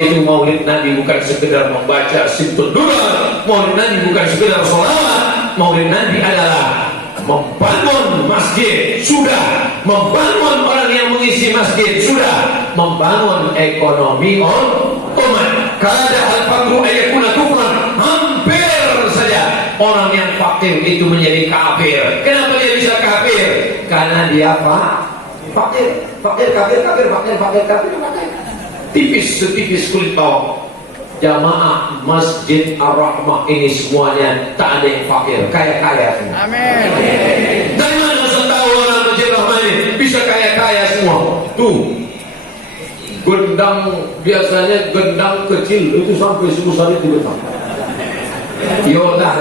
Itu maulid Nabi bukan sekedar membaca Simtul Durar, maulid Nabi bukan sekedar sholawat, maulid Nabi adalah membangun masjid, sudah membangun orang yang mengisi masjid, sudah membangun ekonomi umat. Kada al-faqru ayakuna kufran, hampir saja orang yang fakir itu menjadi kafir. Kenapa dia bisa kafir? Karena dia apa? Fakir, kafir. Tipis setipis kulit bawang. Jamaah Masjid Ar-Rahmah ini semuanya tak ada yang fakir, kaya-kaya semua. Amin. Dari mana Ustaz tahu orang Masjid Ar-Rahmah ini bisa kaya-kaya semua? Tuh, gendang, biasanya gendang kecil itu sampai sebesar itu gendang. Yo dah,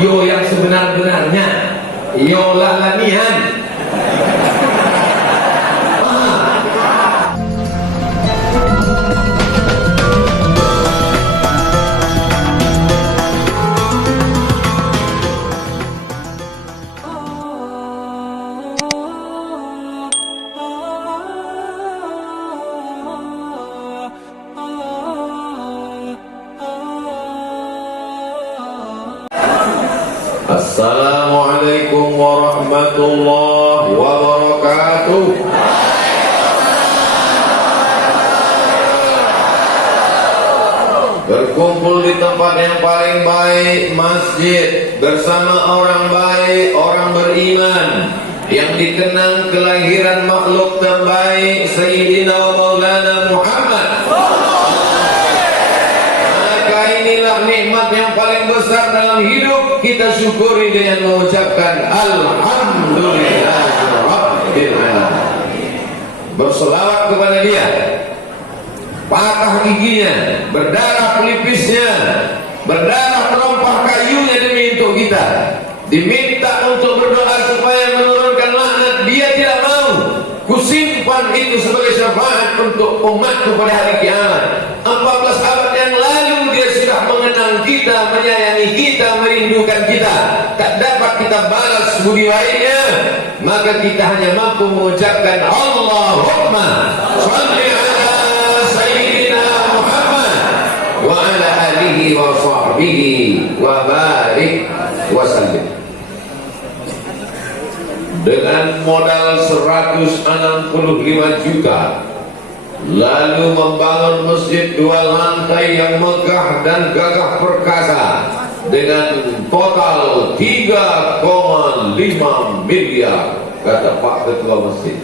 yo yang sebenar-benarnya, yo lanian. Assalamualaikum warahmatullahi wabarakatuh. Berkumpul di tempat yang paling baik, masjid, bersama orang baik, orang beriman, yang dikenang kelahiran makhluk terbaik Sayyidina wa Maulana Muhammad. Maka inilah nikmat yang paling besar dalam hidup, kita syukuri dengan mengucapkan Alhamdulillahirabbil alamin. Berselawat kepada dia. Patah giginya, berdarah pelipisnya, berdarah terompah kayunya demi untuk kita. Diminta untuk berdoa supaya menurunkan laknat, dia tidak mau. Kusimpan itu sebagai syafaat untuk umatku pada hari kiamat. 14 abad yang lalu dia sudah mengenang kita, menyayangi kita, merindukan kita. Tak dapat kita balas budi baiknya, maka kita hanya mampu mengucapkan Allahumma shalli ala Sayyidina Muhammad wa ala alihi wa sahbihi wa barik wa sallim. Dengan modal 165 juta, lalu membangun masjid 2 lantai yang megah dan gagah perkasa dengan total 3,5 miliar, kata Pak Ketua Masjid.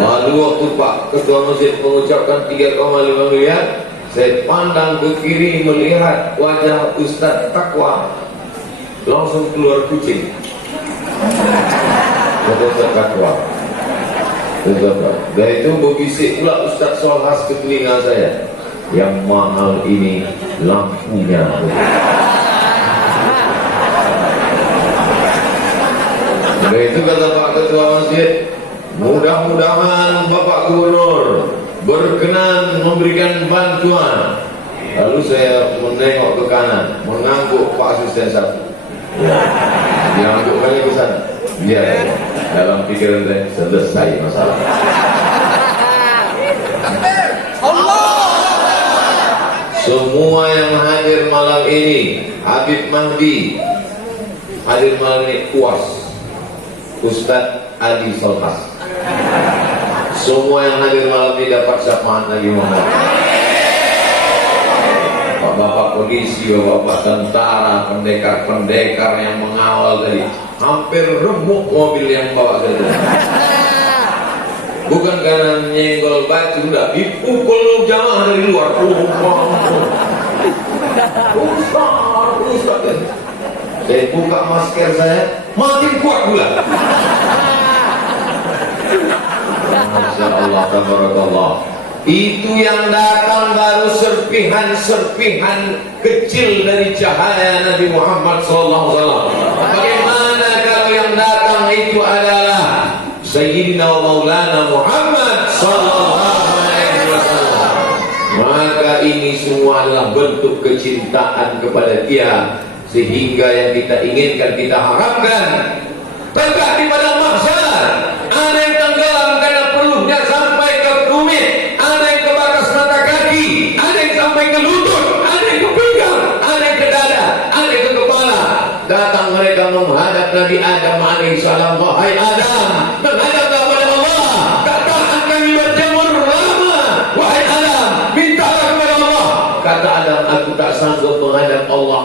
Lalu waktu Pak Ketua Masjid mengucapkan 3,5 miliar, saya pandang ke kiri melihat wajah Ustadz Takwa, langsung keluar kucing. Ustadz Takwa. Dan itu berbisik pula Ustadz Solhas ke telinga saya, yang mahal ini lampunya. Dan itu kata Pak Ketua Masjid, mudah-mudahan Bapak Gubernur berkenan memberikan bantuan. Lalu saya menengok ke kanan, mengangguk Pak Asisten 1. Dianggukkannya ke sana. Biar dalam pikiran saya selesai masalah. Semua yang hadir malam ini, Habib Mahdi hadir malam ini, puas. Ustadz Adi Solhas. Semua yang hadir malam ini dapat syafaat lagi Muhammad. Bapak polisi, bapak tentara, pendekar-pendekar yang mengawal tadi, hampir remuk mobil yang bawa saya. Bukan karena nyenggol batu, enggak, dipukul jamaah dari luar. Ustaz. Saya buka masker saya, makin kuat pula. Masya Allah, tabarakallah. Itu yang datang baru serpihan-serpihan kecil dari cahaya Nabi Muhammad SAW. Bagaimana kalau yang datang itu adalah Sayyidina wa Maulana Muhammad SAW? Maka ini semua adalah bentuk kecintaan kepada dia, sehingga yang kita inginkan, kita harapkan tegak di padang mahsyar. Ada yang tenggelam karena peluhnya sampai ke tumit, ada yang kebakar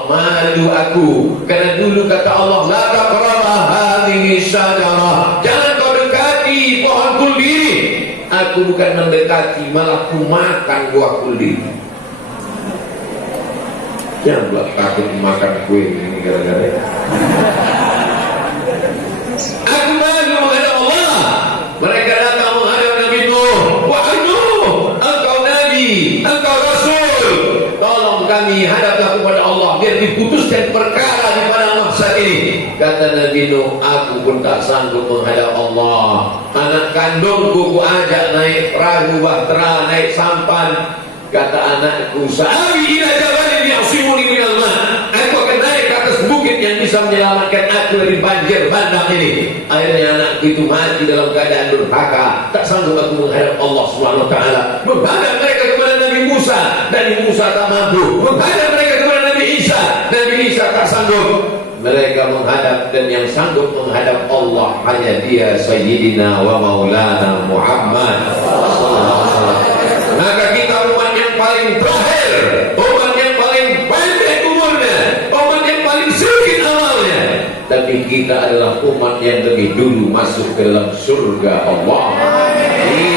malu aku. Karena dulu kata Allah, la taqraba hadhihi syajarah, jangan kau dekati pohon kuldi. Aku bukan mendekati, malah ku makan buah kuldi. Jangan buat takut makan kue ini gara-gara. Aku malu menghadap Allah. Mereka datang menghadap Nabi Nuh. Wahai Nuh, engkau Nabi, engkau Rasul, tolong kami hadaplah kepada Allah biar diputuskan perkara di pada masa ini. Kata Nabi Nuh, aku pun tak sanggup menghadap Allah. Anak kandungku ku ajak naik perahu bahtera, naik sampan. Kata anakku, sa'awi ila jabalin ya'simuni minal ma', aku akan naik ke atas bukit yang bisa menyelamatkan aku dari banjir bandang ini. Akhirnya anakku itu mati dalam keadaan durhaka. Tak sanggup aku menghadap Allah Subhanahu wa taala. Menghadap mereka kepada Nabi Musa, Nabi Musa tak mampu. Menghadap mereka kepada Nabi Isa, Nabi Isa tak sanggup. Mereka menghadap, dan yang sanggup menghadap Allah hanya dia, Sayyidina wa Maulana Muhammad sallallahu alaihi wasallam. Maka kita umat yang paling terakhir, umat yang paling pendek umurnya, umat yang paling sedikit amalnya, tapi kita adalah umat yang lebih dulu masuk ke dalam surga Allah. Ini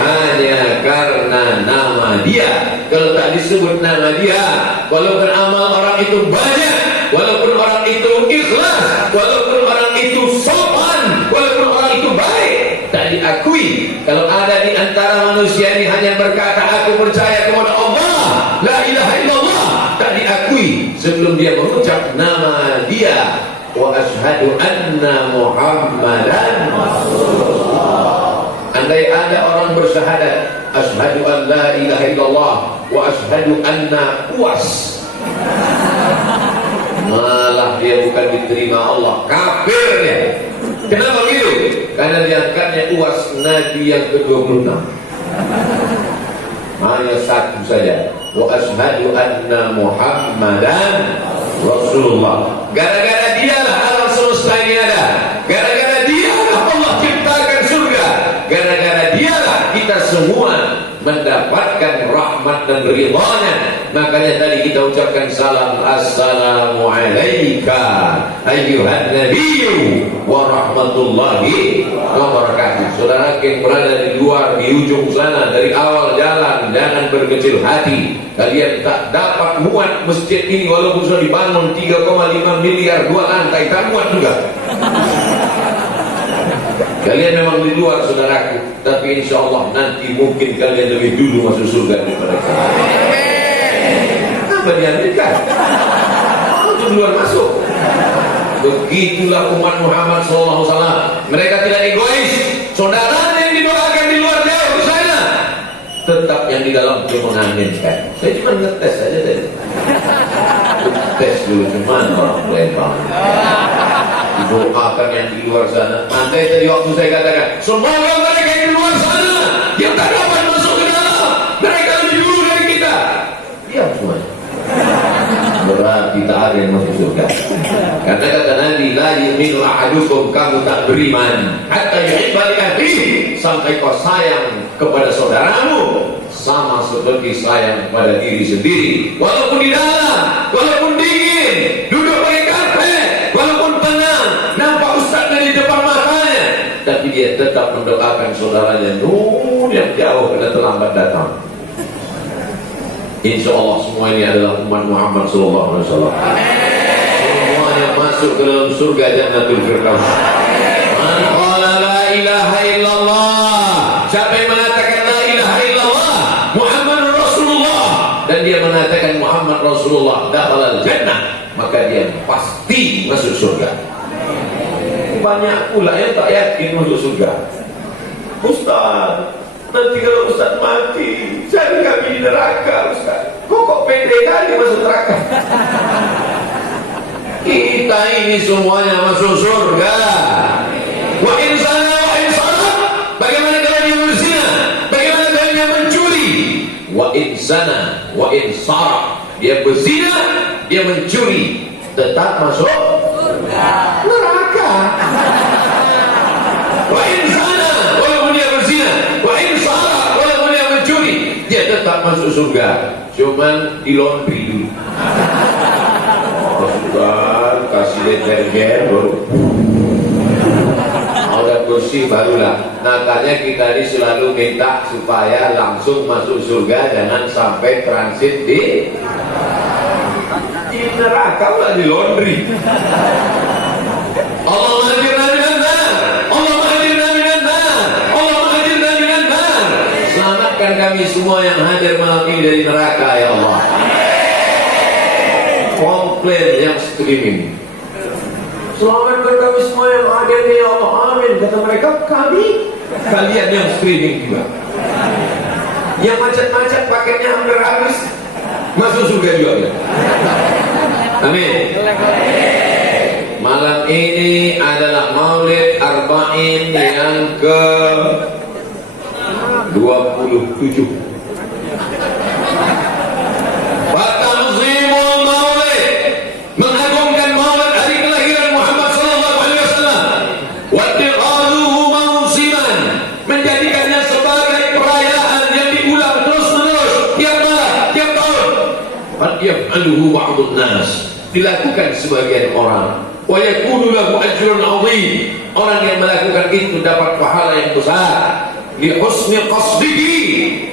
hanya karena nama dia. Kalau tak disebut nama dia, walaupun amal orang itu banyak, walaupun orang itu ikhlas, walaupun orang itu sopan, walaupun orang itu baik, tak diakui. Kalau ada di antara manusia ini hanya berkata aku percaya kepada Allah, la ilaha illallah, tak diakui sebelum dia mengucap nama dia, wa ashhadu anna Muhammadan Rasulullah. Andai ada orang bersyahadat asyhadu an la ilaha illallah wa asyhadu anna Uwas, malah dia bukan diterima Allah, kafir dia. Kenapa begitu? Karena diangkatnya Uwas Nabi yang ke-26. Hanya satu saja, wa asyhadu anna Muhammadan Rasulullah. Gara-gara dialah alam semesta ini ada. Gara-gara dialah Allah ciptakan surga. Gara-gara dialah kita semua mendapatkan rahmat dan ridhanya. Makanya tadi kita ucapkan salam, assalamu alayka ayyuhan nabiyyu wa rahmatullahi wa barakatuh. Saudara yang berada di luar, di ujung sana, dari awal jalan, jangan berkecil hati. Kalian tak dapat muat masjid ini walaupun sudah dibangun 3,5 miliar 2 lantai, tak muat juga. Kalian memang di luar saudaraku, tapi insya Allah nanti mungkin kalian lebih dulu masuk surga daripada kalian. Apa diambilkan? Untuk duluan masuk. Begitulah umat Muhammad SAW. Mereka tidak egois. Saudara yang didoakan di luar jauh sana, tetap yang di dalam dia mengaminkan. Saya cuma ngetes saja tadi. Tes dulu cuman orang lempar. Didoakan yang di luar sana. Nanti tadi waktu saya katakan, semoga mereka yang di luar sana yang tak dapat masuk ke dalam, mereka lebih dulu dari kita. Diam semuanya. Berarti tak ada yang masuk surga. Kata Nabi, la yu'minu ahadukum, kamu tak beriman hatta yuhibba li akhihi, sampai kau sayang kepada saudaramu sama seperti sayang pada diri sendiri. Walaupun di dalam, walaupun dingin, duduk pakai karpet, walaupun tenang, nampak ustaz dari depan matanya, tapi dia tetap mendoakan saudaranya yang jauh karena terlambat datang. Insya Allah semua ini adalah umat Muhammad SAW. Semuanya masuk ke dalam surga Jannatul Firdaus. Man qala la ilaha illallah, siapa yang mengatakan la ilaha illallah Muhammadur Rasulullah, dan dia mengatakan Muhammad Rasulullah, dakhalal jannah, maka dia pasti masuk surga. Banyak pula yang tak yakin masuk surga. Ustaz, nanti kalau Ustaz mati, jadi kami di neraka Ustaz. Kok pede kali masuk neraka? Kita ini semuanya masuk surga. Wa insana wa insana. Bagaimana kalau dia berzina? Bagaimana kalau dia mencuri? Wa insana wa insara. Dia berzina, dia mencuri, tetap masuk neraka. Wa insana, walaupun dia berzina, wa insara, walaupun dia mencuri, dia tetap masuk surga. Cuman di laundry dulu. Masukkan, kasih deterjen baru udah bersih barulah. Makanya kita ini selalu minta supaya langsung masuk surga, jangan sampai transit di neraka lah, di laundry. Allahumma ajirna minan nar, Allahumma ajirna minan nar, Allahumma ajirna minan nar. Selamatkan kami semua yang hadir malam ini dari neraka ya Allah. Komplain yang streaming, selamatkan kami semua yang hadir ya Allah, amin. Kata mereka, kalian yang streaming juga, yang macet-macet paketnya hampir habis, masuk surga juga ya. Amin. Malam ini adalah Maulid Arba'in yang ke 27. Fatamzimul Maulid, mengagungkan Maulid hari kelahiran Muhammad sallallahu alaihi wasallam. Wattiqaduhu mausiman, menjadikannya sebagai perayaan yang diulang terus-menerus tiap malam, tiap tahun. Qad yaf'aluhu ba'dun nas, dilakukan sebagian orang. Wa yakunu lahu ajrun 'azim, orang yang melakukan itu dapat pahala yang besar. Li husni qasdihi,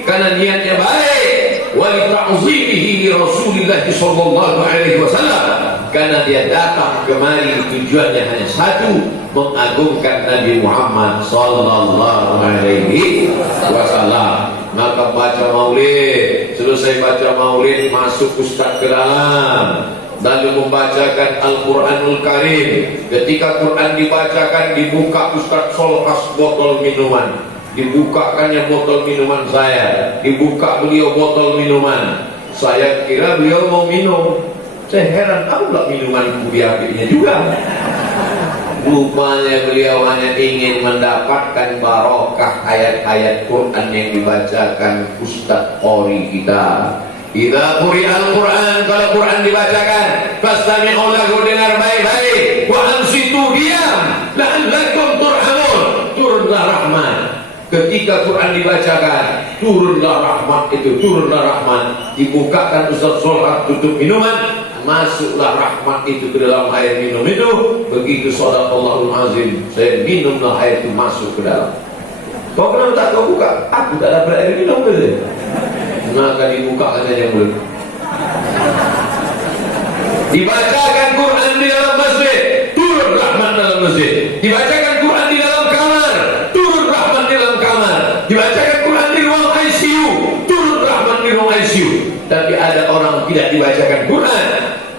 karena niatnya baik. Wa li ta'zimihi li Rasulillah sallallahu alaihi wasallam, karena dia datang kemari tujuannya hanya satu, mengagungkan Nabi Muhammad sallallahu alaihi wasallam. Maka baca maulid, selesai baca maulid masuk ustaz ke dalam, lalu membacakan Al-Quranul Karim. Ketika Quran dibacakan, dibuka ustaz solkas botol minuman, dibukakannya botol minuman saya, dibuka beliau botol minuman. Saya kira beliau mau minum, saya heran, aku gak minumanku diambilnya juga. Rupanya beliau hanya ingin mendapatkan barokah ayat-ayat Quran yang dibacakan Ustaz Qori kita. Idza quri'al Quran, kalau Quran dibacakan, fastami'u lahu, dengar baik-baik, wa ansitu, diam, la'allakum turhamun, turunlah rahmat. Ketika Quran dibacakan, turunlah rahmat itu, turunlah rahmat. Dibukakan Ustaz sholat, tutup minuman, masuklah rahmat itu ke dalam air minum itu. Begitu shadaqallahul azim, saya minumlah air itu masuk ke dalam. Kau kenapa tak kau buka? Aku tak dapat air minum betul. Maka dibukakan aja mulut. Dibacakan Quran di dalam masjid, turun rahmat dalam masjid. Dibacakan Quran di dalam kamar, turun rahmat di dalam kamar. Dibacakan Quran di ruang ICU, turun rahmat di ruang ICU. Tapi ada orang tidak dibacakan Quran,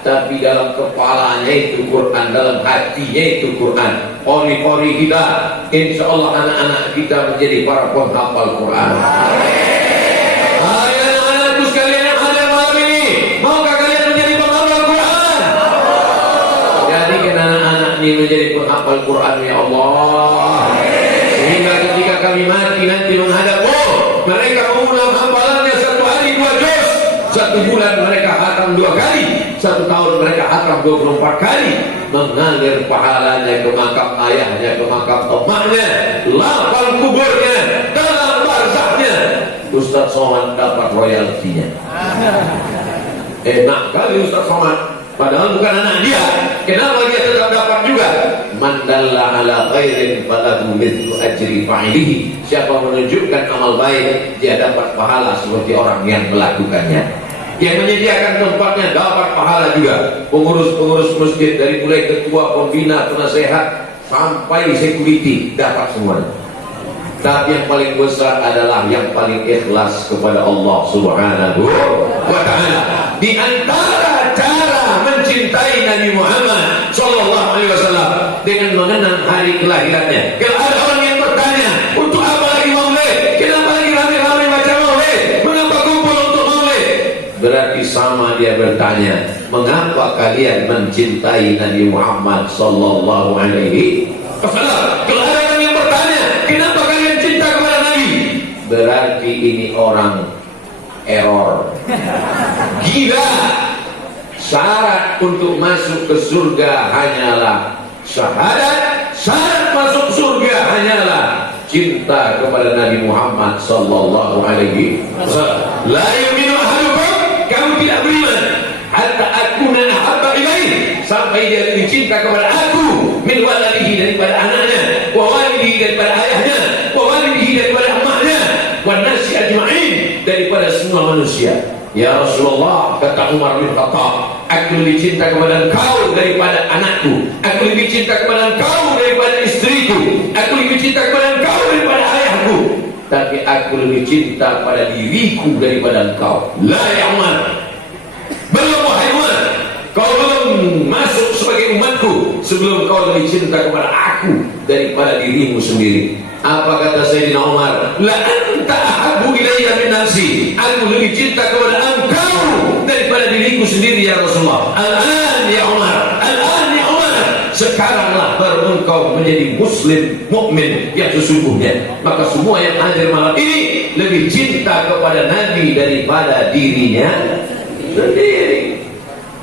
tapi dalam kepalanya itu Quran, dalam hatinya itu Quran. Qori-qori kita, insya Allah anak-anak kita menjadi para penghafal Quran. Hai anak-anakku sekalian yang ada malam ini, maukah kalian menjadi penghafal Quran? Jadikan anak-anak ini menjadi penghafal Quran ya Allah. Sehingga ketika kami mati nanti menghadap mereka mengulang hafalannya 1 hari 2 juz. 1 bulan mereka hatam 2 kali, 1 tahun mereka hatam 24 kali. Mengalir pahalanya ke makam ayahnya, ke makam emaknya, lapang kuburnya, dalam barzahnya. Ustaz Somad dapat royaltinya. Enak kali Ustaz Somad, padahal bukan anak dia. Kenapa dia tetap dapat juga? Man dalla ala khairin falahu mithlu ajri fa'ilihi. Siapa menunjukkan amal baik, dia dapat pahala seperti orang yang melakukannya. Yang menyediakan tempatnya dapat pahala juga. Pengurus-pengurus masjid dari mulai ketua, pembina, penasehat sampai security dapat semua. Tapi yang paling besar adalah yang paling ikhlas kepada Allah Subhanahu wa ta'ala. Di antara cara mencintai Nabi Muhammad sallallahu alaihi wasallam dengan mengenang hari kelahirannya. Kalau ada orang yang bertanya, untuk apa lagi maulid? Kenapa lagi rame-rame baca maulid? Mengapa kumpul untuk maulid? Berarti sama dia bertanya, mengapa kalian mencintai Nabi Muhammad sallallahu alaihi wasallam? Kalau ada orang yang bertanya, kenapa kalian cinta kepada Nabi? Berarti ini orang error, gila. Syarat untuk masuk ke surga hanyalah syahadat. Syarat masuk surga hanyalah cinta kepada Nabi Muhammad sallallahu alaihi wasallam. La yu'minu ahadukum, kamu tidak beriman hatta akuna ahabba ilaihi, cinta kepada aku min waladihi, daripada anaknya, wa walidihi, daripada ayahnya, wa walidihi, daripada emaknya, wa nasi ajma'in, daripada semua manusia. Ya Rasulullah, kata Umar bin Khattab, aku lebih cinta kepada engkau daripada anakku, aku lebih cinta kepada engkau daripada istriku, aku lebih cinta kepada engkau daripada ayahku, tapi aku lebih cinta pada diriku daripada engkau. La ya Umar, belum wahai Umar, kau belum masuk sebagai umatku sebelum kau lebih cinta kepada aku daripada dirimu sendiri. Apa kata Sayyidina Umar? La anta ahabbu ilayya min nafsi, aku lebih cinta kepada engkau daripada diriku sendiri ya Rasulullah. Al-an ya Umar, al-an ya Umar, sekaranglah baru engkau menjadi muslim mukmin yang sesungguhnya. Maka semua yang hadir malam ini lebih cinta kepada Nabi daripada dirinya sendiri.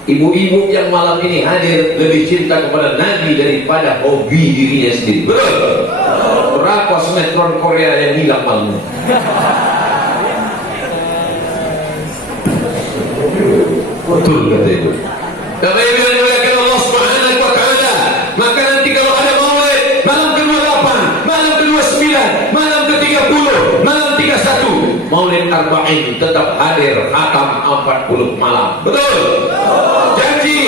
Ibu-ibu yang malam ini hadir lebih cinta kepada Nabi daripada hobi dirinya sendiri. Betul? Berapa sinetron Korea yang hilang malam ini? Betul kata itu. Kata Ibu yang dimuliakan Allah Subhanahu wa Ta'ala, maka nanti kalau ada maulid malam ke-28, malam ke-29, malam ke-30, malam 31, maulid arba'in tetap hadir khatam 40 malam. Betul? Janji.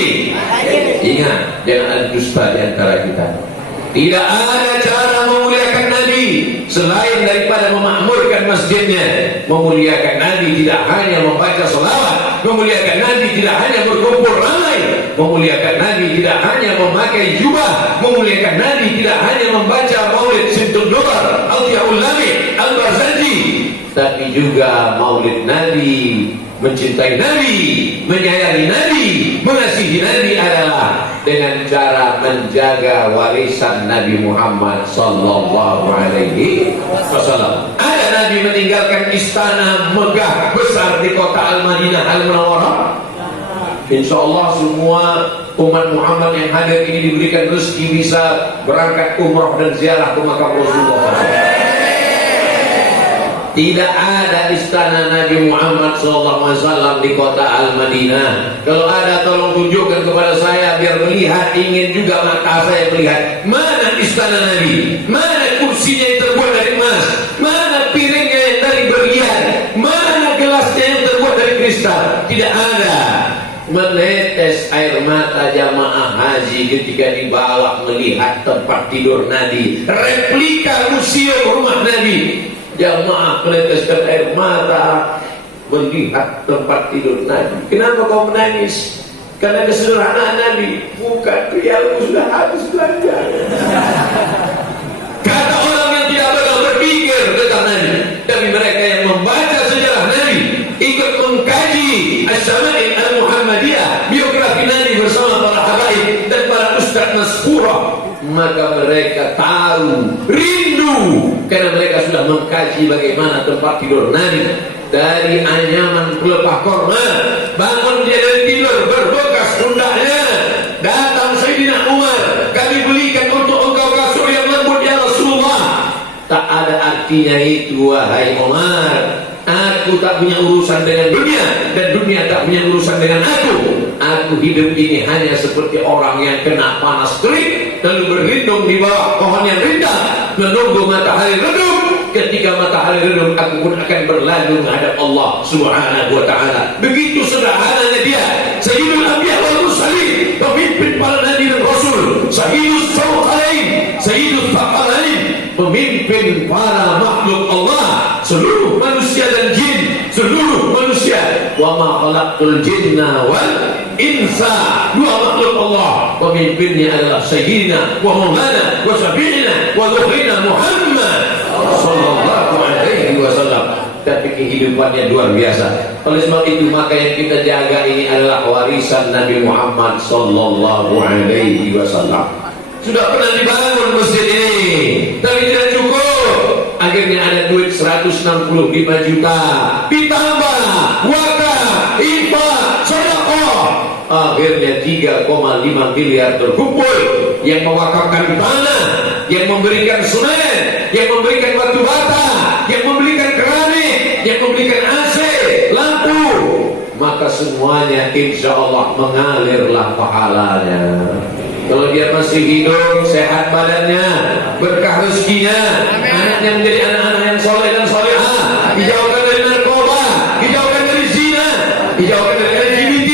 Ingat, jangan ada dusta di antara kita. Tidak ada cara memuliakan Nabi selain daripada memakmurkan masjidnya. Memuliakan Nabi tidak hanya membaca salawat, memuliakan Nabi tidak hanya berkumpul ramai, memuliakan Nabi tidak hanya memakai jubah, memuliakan Nabi tidak hanya membaca maulid Sintul Durar, Al-Tiyaul Lami, Al-Barzanji, tapi juga maulid Nabi, mencintai Nabi, menyayangi Nabi, mengasihi Nabi adalah dengan cara menjaga warisan Nabi Muhammad sallallahu alaihi wasallam. Ada Nabi meninggalkan istana megah besar di kota Al-Madinah Al-Munawwarah. Insyaallah semua umat Muhammad yang hadir ini diberikan rezeki bisa berangkat umrah dan ziarah ke makam Rasulullah. Tidak ada istana Nabi Muhammad SAW di kota Al-Madinah. Kalau ada tolong tunjukkan kepada saya biar melihat, ingin juga mata saya melihat. Mana istana Nabi? Mana kursinya yang terbuat dari emas? Mana piringnya yang dari berlian? Mana gelasnya yang terbuat dari kristal? Tidak ada. Menetes air mata jamaah haji ketika dibawa melihat tempat tidur Nabi, replika museum rumah Nabi. Jamaah meneteskan air mata melihat tempat tidur Nabi. Kenapa kau menangis? Karena kesederhanaan Nabi. Bukan, rialmu sudah habis belanja. Kata orang yang tidak pernah berpikir tentang Nabi, tapi mereka yang membaca sejarah Nabi, ikut mengkaji As-Sama'il Al-Muhammadiyah, biografi Nabi bersama para habaib dan para ustaz maskurah, maka mereka tahu, rindu, karena mereka sudah mengkaji bagaimana tempat tidur Nabi. Dari anyaman pelepah korma, bangun dia dari tidur berbekas pundaknya, datang Sayyidina Umar, kami belikan untuk engkau kasur yang lembut ya Rasulullah. Tak ada artinya itu wahai Umar. Aku tak punya urusan dengan dunia dan dunia tak punya urusan dengan aku. Aku hidup ini hanya seperti orang yang kena panas terik lalu berlindung di bawah pohon yang rindang menunggu matahari redup. Ketika matahari redup, aku pun akan berlalu menghadap Allah Subhanahu wa Ta'ala. Begitu sederhananya dia, Sayyidul Anbiya wal Mursalin, pemimpin para nabi dan rasul, Sayyidus Sawqalain, Sayyidus Thaqalain, pemimpin para makhluk Allah, seluruh manusia dan jin, seluruh manusia. Wa ma khalaqtul jinna wal insa, dua makhluk Allah. Pemimpinnya adalah Sayyidina wa Maulana wa Syafi'ina wa Dhuhrina Muhammad sallallahu alaihi wasallam. Tapi kehidupannya luar biasa. Oleh sebab itu maka yang kita jaga ini adalah warisan Nabi Muhammad sallallahu alaihi wasallam. Sudah pernah dibangun masjid ini, tapi tidak cukup. Akhirnya ada duit 165 juta, ditambah wakaf, infak, sedekah. Akhirnya 3,5 miliar terkumpul. Yang mewakafkan tanah, yang memberikan semen, yang memberikan batu bata, yang memberikan keramik, yang memberikan AC, lampu, maka semuanya insya Allah mengalirlah pahalanya. Kalau dia masih hidup, sehat badannya, berkah rezekinya, anaknya menjadi anak-anak yang soleh dan solehah, dijauhkan dari narkoba, dijauhkan dari zina, dijauhkan dari LGBT.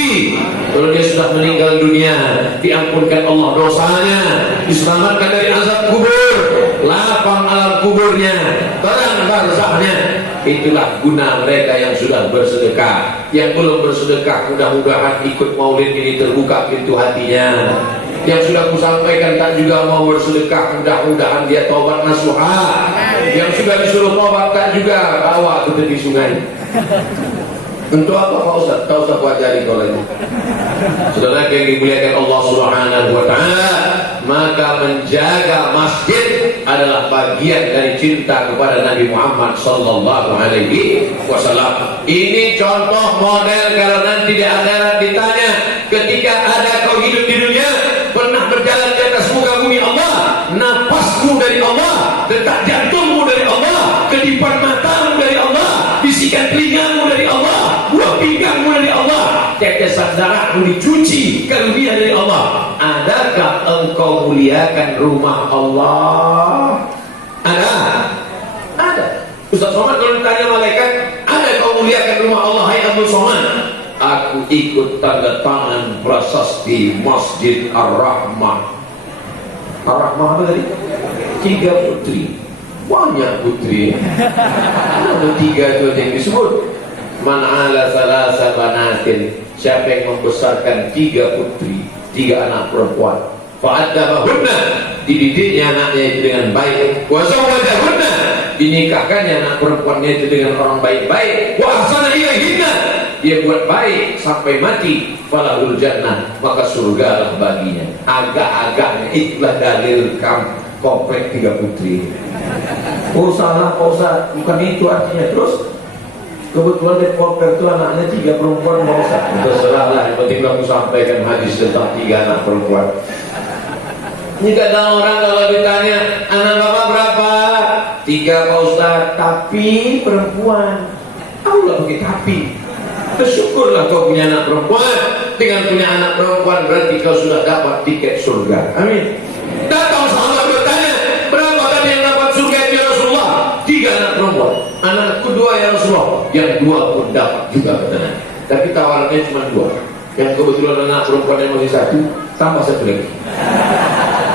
Kalau dia sudah meninggal dunia, diampunkan Allah dosanya, diselamatkan dari azab kubur, lapang alam kuburnya, terang barzahnya. Itulah guna mereka yang sudah bersedekah. Yang belum bersedekah, mudah-mudahan ikut maulid ini terbuka pintu hatinya. Yang sudah kusampaikan tak juga mau bersedekah, mudah-mudahan dia taubat nasuha. Yang sudah disuruh taubat tak juga bawa ke tepi sungai. Untuk apa Pak Ustaz? Tak usah pelajari kalau itu. Saudara yang dimuliakan Allah Subhanahu wa taala, maka menjaga masjid adalah bagian dari cinta kepada Nabi Muhammad sallallahu alaihi wasallam. Ini contoh model kalau nanti di akhirat ditanya, ketika ada kau hidup di dunia, pernah berjalan di atas muka bumi Allah, napasmu dari Allah, detak jantungmu dari Allah, kedipan matamu dari Allah, bisikan telingamu dari Allah, buah pinggangmu dari Allah, tetesan darahmu dicuci karunia dari Allah. Adakah engkau muliakan rumah Allah? Ada? Ada. Ustaz Somad kalau ditanya malaikat, ada kau muliakan rumah Allah, hai Abdul Somad? Aku ikut tanda tangan prasasti Masjid Ar-Rahmah. Ar-Rahmah apa tadi? 3 putri. Banyak putri. Ada 3 itu yang disebut. Man ala salasa banatin. Siapa yang membesarkan 3 putri, 3 anak perempuan. Fa'addabahunna, dididiknya anaknya itu dengan baik. Wa zawwajahunna, dinikahkannya anak perempuannya itu dengan orang baik-baik. Wa ahsana ilaihinna, dia buat baik sampai mati. Falahul jannah, maka surga lah baginya. Agak-agaknya itulah dalil komplek 3 putri. Oh salah Pak Ustaz, bukan itu artinya. Terus kebetulan di Polker itu anaknya 3 perempuan Pak Ustaz. Terserahlah, yang penting aku sampaikan hadis tentang 3 anak perempuan. Ini kadang orang kalau ditanya, anak bapak berapa? 3 Pak Ustaz, tapi perempuan. Allah pakai tapi. Bersyukurlah kau punya anak perempuan. Dengan punya anak perempuan berarti kau sudah dapat tiket surga. Amin. Datang sahabat bertanya, berapa tadi yang dapat surga ya Rasulullah? 3 anak perempuan. Anakku 2 ya Rasulullah. Yang 2 pun dapat juga katanya. Tapi tawarannya cuma 2. Yang kebetulan anak perempuan yang masih 1, tambah 1 lagi.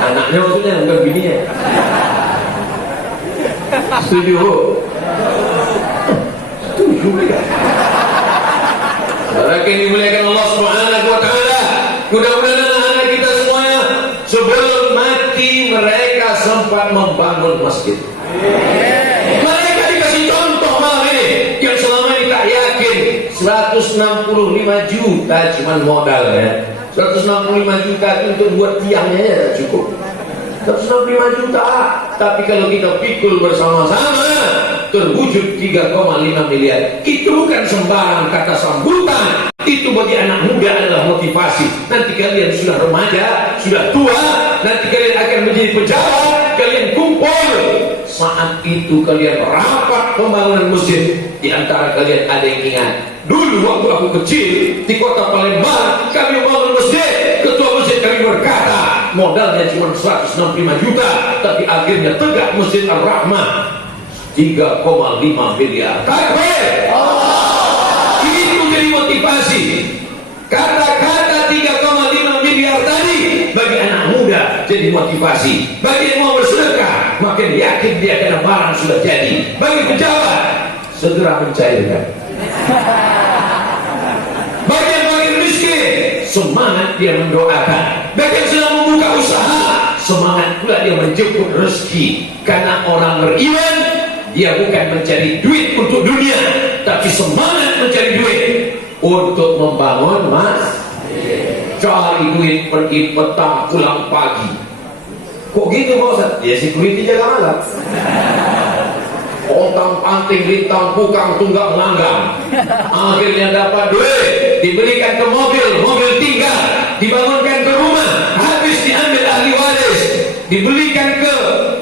Anaknya maksudnya bukan bininya. Setuju? Setuju ya. Saudara yang dimuliakan Allah Subhanahu wa taala, mudah-mudahan anak-anak kita semuanya sebelum mati mereka sempat membangun masjid. Mereka dikasih contoh malah ini yang selama ini tak yakin. 165 juta cuman modal ya. 165 juta itu untuk buat tiangnya ya cukup. 165 juta, tapi kalau kita pikul bersama-sama terwujud 3,5 miliar. Itu bukan sembarang kata sambutan. Itu bagi anak muda adalah motivasi. Nanti kalian sudah remaja, sudah tua, nanti kalian akan menjadi pejabat, kalian kumpul. Saat itu kalian rapat pembangunan masjid. Di antara kalian ada yang ingat, dulu waktu aku kecil di kota Palembang kami membangun masjid. Ketua masjid kami berkata, modalnya cuma 165 juta, tapi akhirnya tegak Masjid Ar-Rahmah 3,5 miliar. Takbir! Itu jadi motivasi. Kata-kata 3,5 miliar tadi bagi anak muda jadi motivasi. Bagi yang mau bersedekah, makin yakin dia karena barang sudah jadi. Bagi pejabat, segera mencairkan. Bagi yang makin miskin, semangat dia mendoakan. Bagi yang sedang membuka usaha, semangat pula dia menjemput rezeki. Karena orang beriman, dia bukan mencari duit untuk dunia, tapi semangat mencari duit untuk membangun masjid. Cari duit pergi petang pulang pagi. Kok gitu Pak Ustaz? Ya security jaga malam. Ontang panting lintang pukang tunggak melanggang. Akhirnya dapat duit, dibelikan ke mobil tinggal, dibangunkan ke rumah, habis diambil ahli waris, dibelikan ke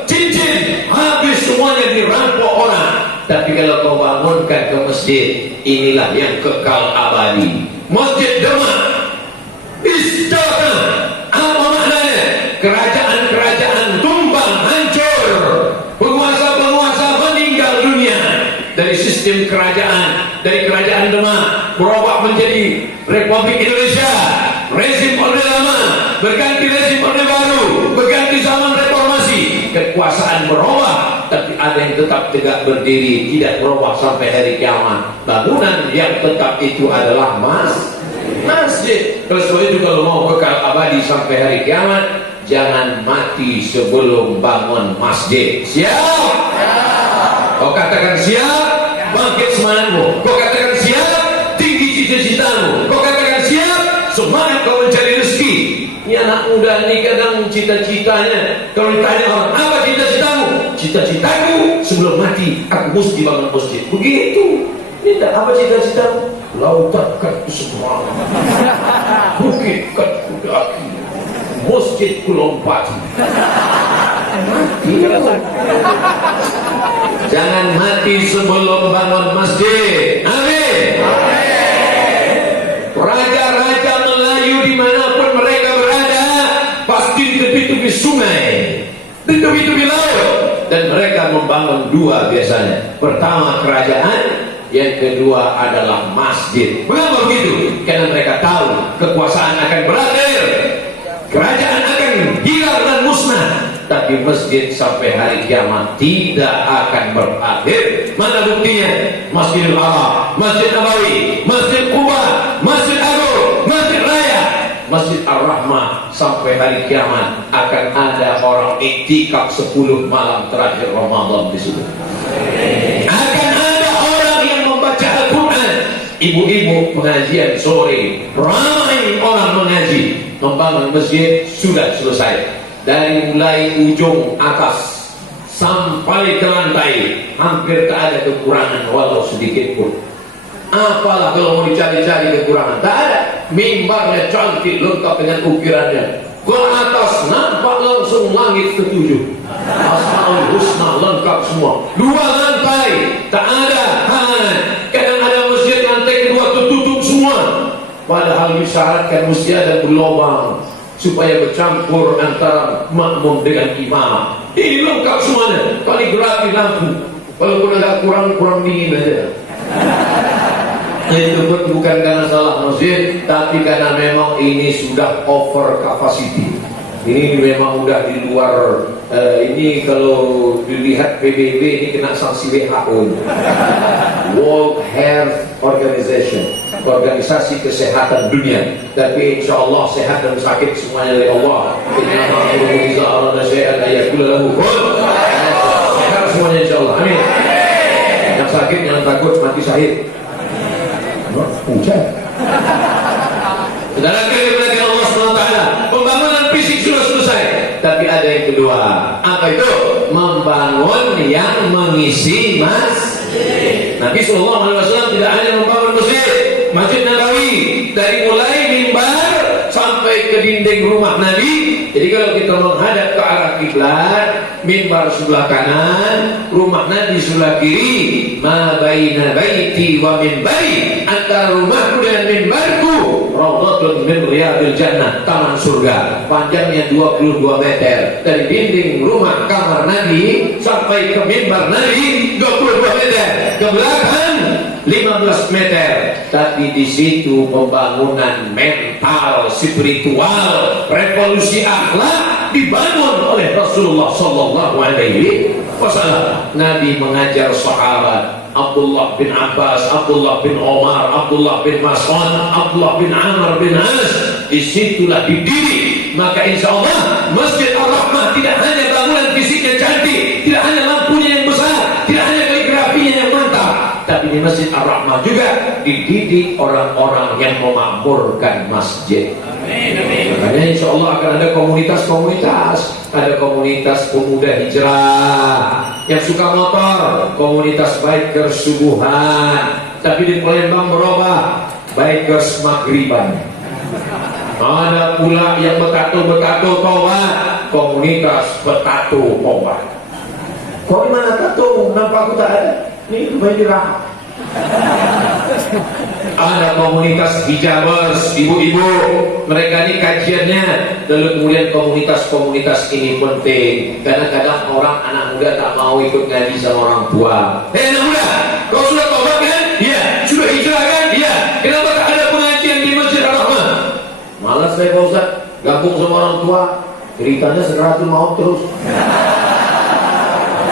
cincin, habis semuanya dirampok orang. Tapi kalau kau bangunkan ke masjid, inilah yang kekal abadi. Masjid Demak. Istiqamah. Apa maknanya? kerajaan-kerajaan tumbang hancur, penguasa-penguasa meninggal dunia. Dari sistem kerajaan, dari kerajaan Demak berubah menjadi Republik Indonesia, rezim Orde Lama berganti rezim Orde Baru, berganti zaman reformasi, kekuasaan berubah, tapi ada yang tetap tegak berdiri, tidak berubah sampai hari kiamat. Bangunan yang tetap itu adalah masjid. Terus itu kalau mau kekal abadi sampai hari kiamat, jangan mati sebelum bangun masjid. Siap? Kau katakan siap, bangkit semangatmu. Kau katakan siap, tinggi cita-citamu. Kau katakan siap, semangat kau mencari rezeki. Ini anak muda ini kadang cita-citanya, kalau ditanya orang, apa cita-citamu? Cita-citaku sebelum mati aku mesti bangun masjid. Begitu. Tidak, apa cita-citamu? Lautan ku semua, bukit ku daki, masjid ku lompati. Jangan mati sebelum bangun masjid. Amin. Raja-raja Melayu dimanapun mereka berada, pasti di tepi-tepi sungai, di tepi-tepi laut, dan mereka membangun dua biasanya. Pertama kerajaan, yang kedua adalah masjid. Mengapa begitu? Karena mereka tahu kekuasaan akan berakhir, kerajaan akan hilang dan musnah, tapi masjid sampai hari kiamat tidak akan berakhir. Mana buktinya? Masjidil Haram, Masjid Nabawi, Masjid Quba, Masjid Agung, Masjid Raya, Masjid Ar-Rahmah. Sampai hari kiamat akan ada orang iktikaf 10 malam terakhir Ramadan di situ. Akan ada orang yang membaca Al-Quran, ibu-ibu pengajian sore, ramai orang mengaji. Membangun masjid sudah selesai. Dari mulai ujung atas sampai ke lantai hampir tak ada kekurangan walau sedikit pun. Apalah kalau mau dicari-cari kekurangan, tak ada. Mimbarnya cantik lengkap dengan ukirannya. Ke atas nampak langsung langit ketujuh, Asmaul Husna lengkap semua. 2 lantai tak ada halangan. Kadang ada masjid lantai kedua tertutup semua, padahal disyaratkan mesti ada berlobang supaya bercampur antara makmum dengan imam. Ini lengkap semuanya. Kaligrafi lampu, walaupun agak kurang dingin aja. Itu pun bukan karena salah masjid, tapi karena memang ini sudah over capacity. Ini memang udah di luar. Ini kalau dilihat PBB ini kena sanksi WHO, World Health Organization, organisasi kesehatan dunia. Tapi insya Allah sehat dan sakit semuanya dari Allah. Sehat semuanya insya Allah. Amin. Yang sakit jangan takut mati syahid. Hujan. Saudara kalian Allah SWT, pembangunan fisik sudah selesai, tapi ada yang kedua. Apa itu? Membangun yang mengisi masjid. Nabi SAW tidak hanya membangun Masjid Nabawi, dari mulai mimbar sampai ke dinding rumah Nabi. Jadi kalau kita menghadap ke arah kiblat, mimbar sebelah kanan, rumah Nabi sebelah kiri. Ma baina baiti wa mimbari, antara rumahku dan mimbarku raudhatun min riyadil jannah, taman surga. Panjangnya 22 meter. Dari dinding rumah kamar Nabi sampai ke mimbar Nabi 22 meter. Ke belakang 15 meter. Tapi di situ pembangunan mental, spiritual, revolusi akhlak dibangun oleh Rasulullah sallallahu alaihi wasallam. Nabi mengajar sahabat Abdullah bin Abbas, Abdullah bin Omar, Abdullah bin Mas'ud, Abdullah bin Amr bin As. Disitulah dididik. Maka insya Allah Masjid Ar-Rahmah tidak hanya bangunan fisiknya cantik, tidak hanya lampunya yang besar, tidak hanya kaligrafinya yang mantap, tapi di Masjid Ar-Rahmah juga dididik orang-orang yang memakmurkan masjid. Makanya insya Allah akan ada komunitas-komunitas. Ada komunitas pemuda hijrah yang suka motor, komunitas bikers subuhan. Tapi di Palembang berubah, bikers maghriban. Ada pula yang betato tobat, komunitas betato tobat. Kok di mana tato? Kenapa aku tak ada? Ini baju rahat. Ada komunitas hijabers, ibu-ibu, mereka ini kajiannya. Lalu kemudian komunitas-komunitas ini penting. Kadang-kadang orang anak muda tak mau ikut ngaji sama orang tua. Anak muda, kau sudah tobat kan? Iya. Sudah hijrah kan? Iya. Kenapa tak ada pengajian di Masjid Ar-Rahmah? Malas saya Pak Ustaz, gabung sama orang tua. Ceritanya sekeratul maut terus.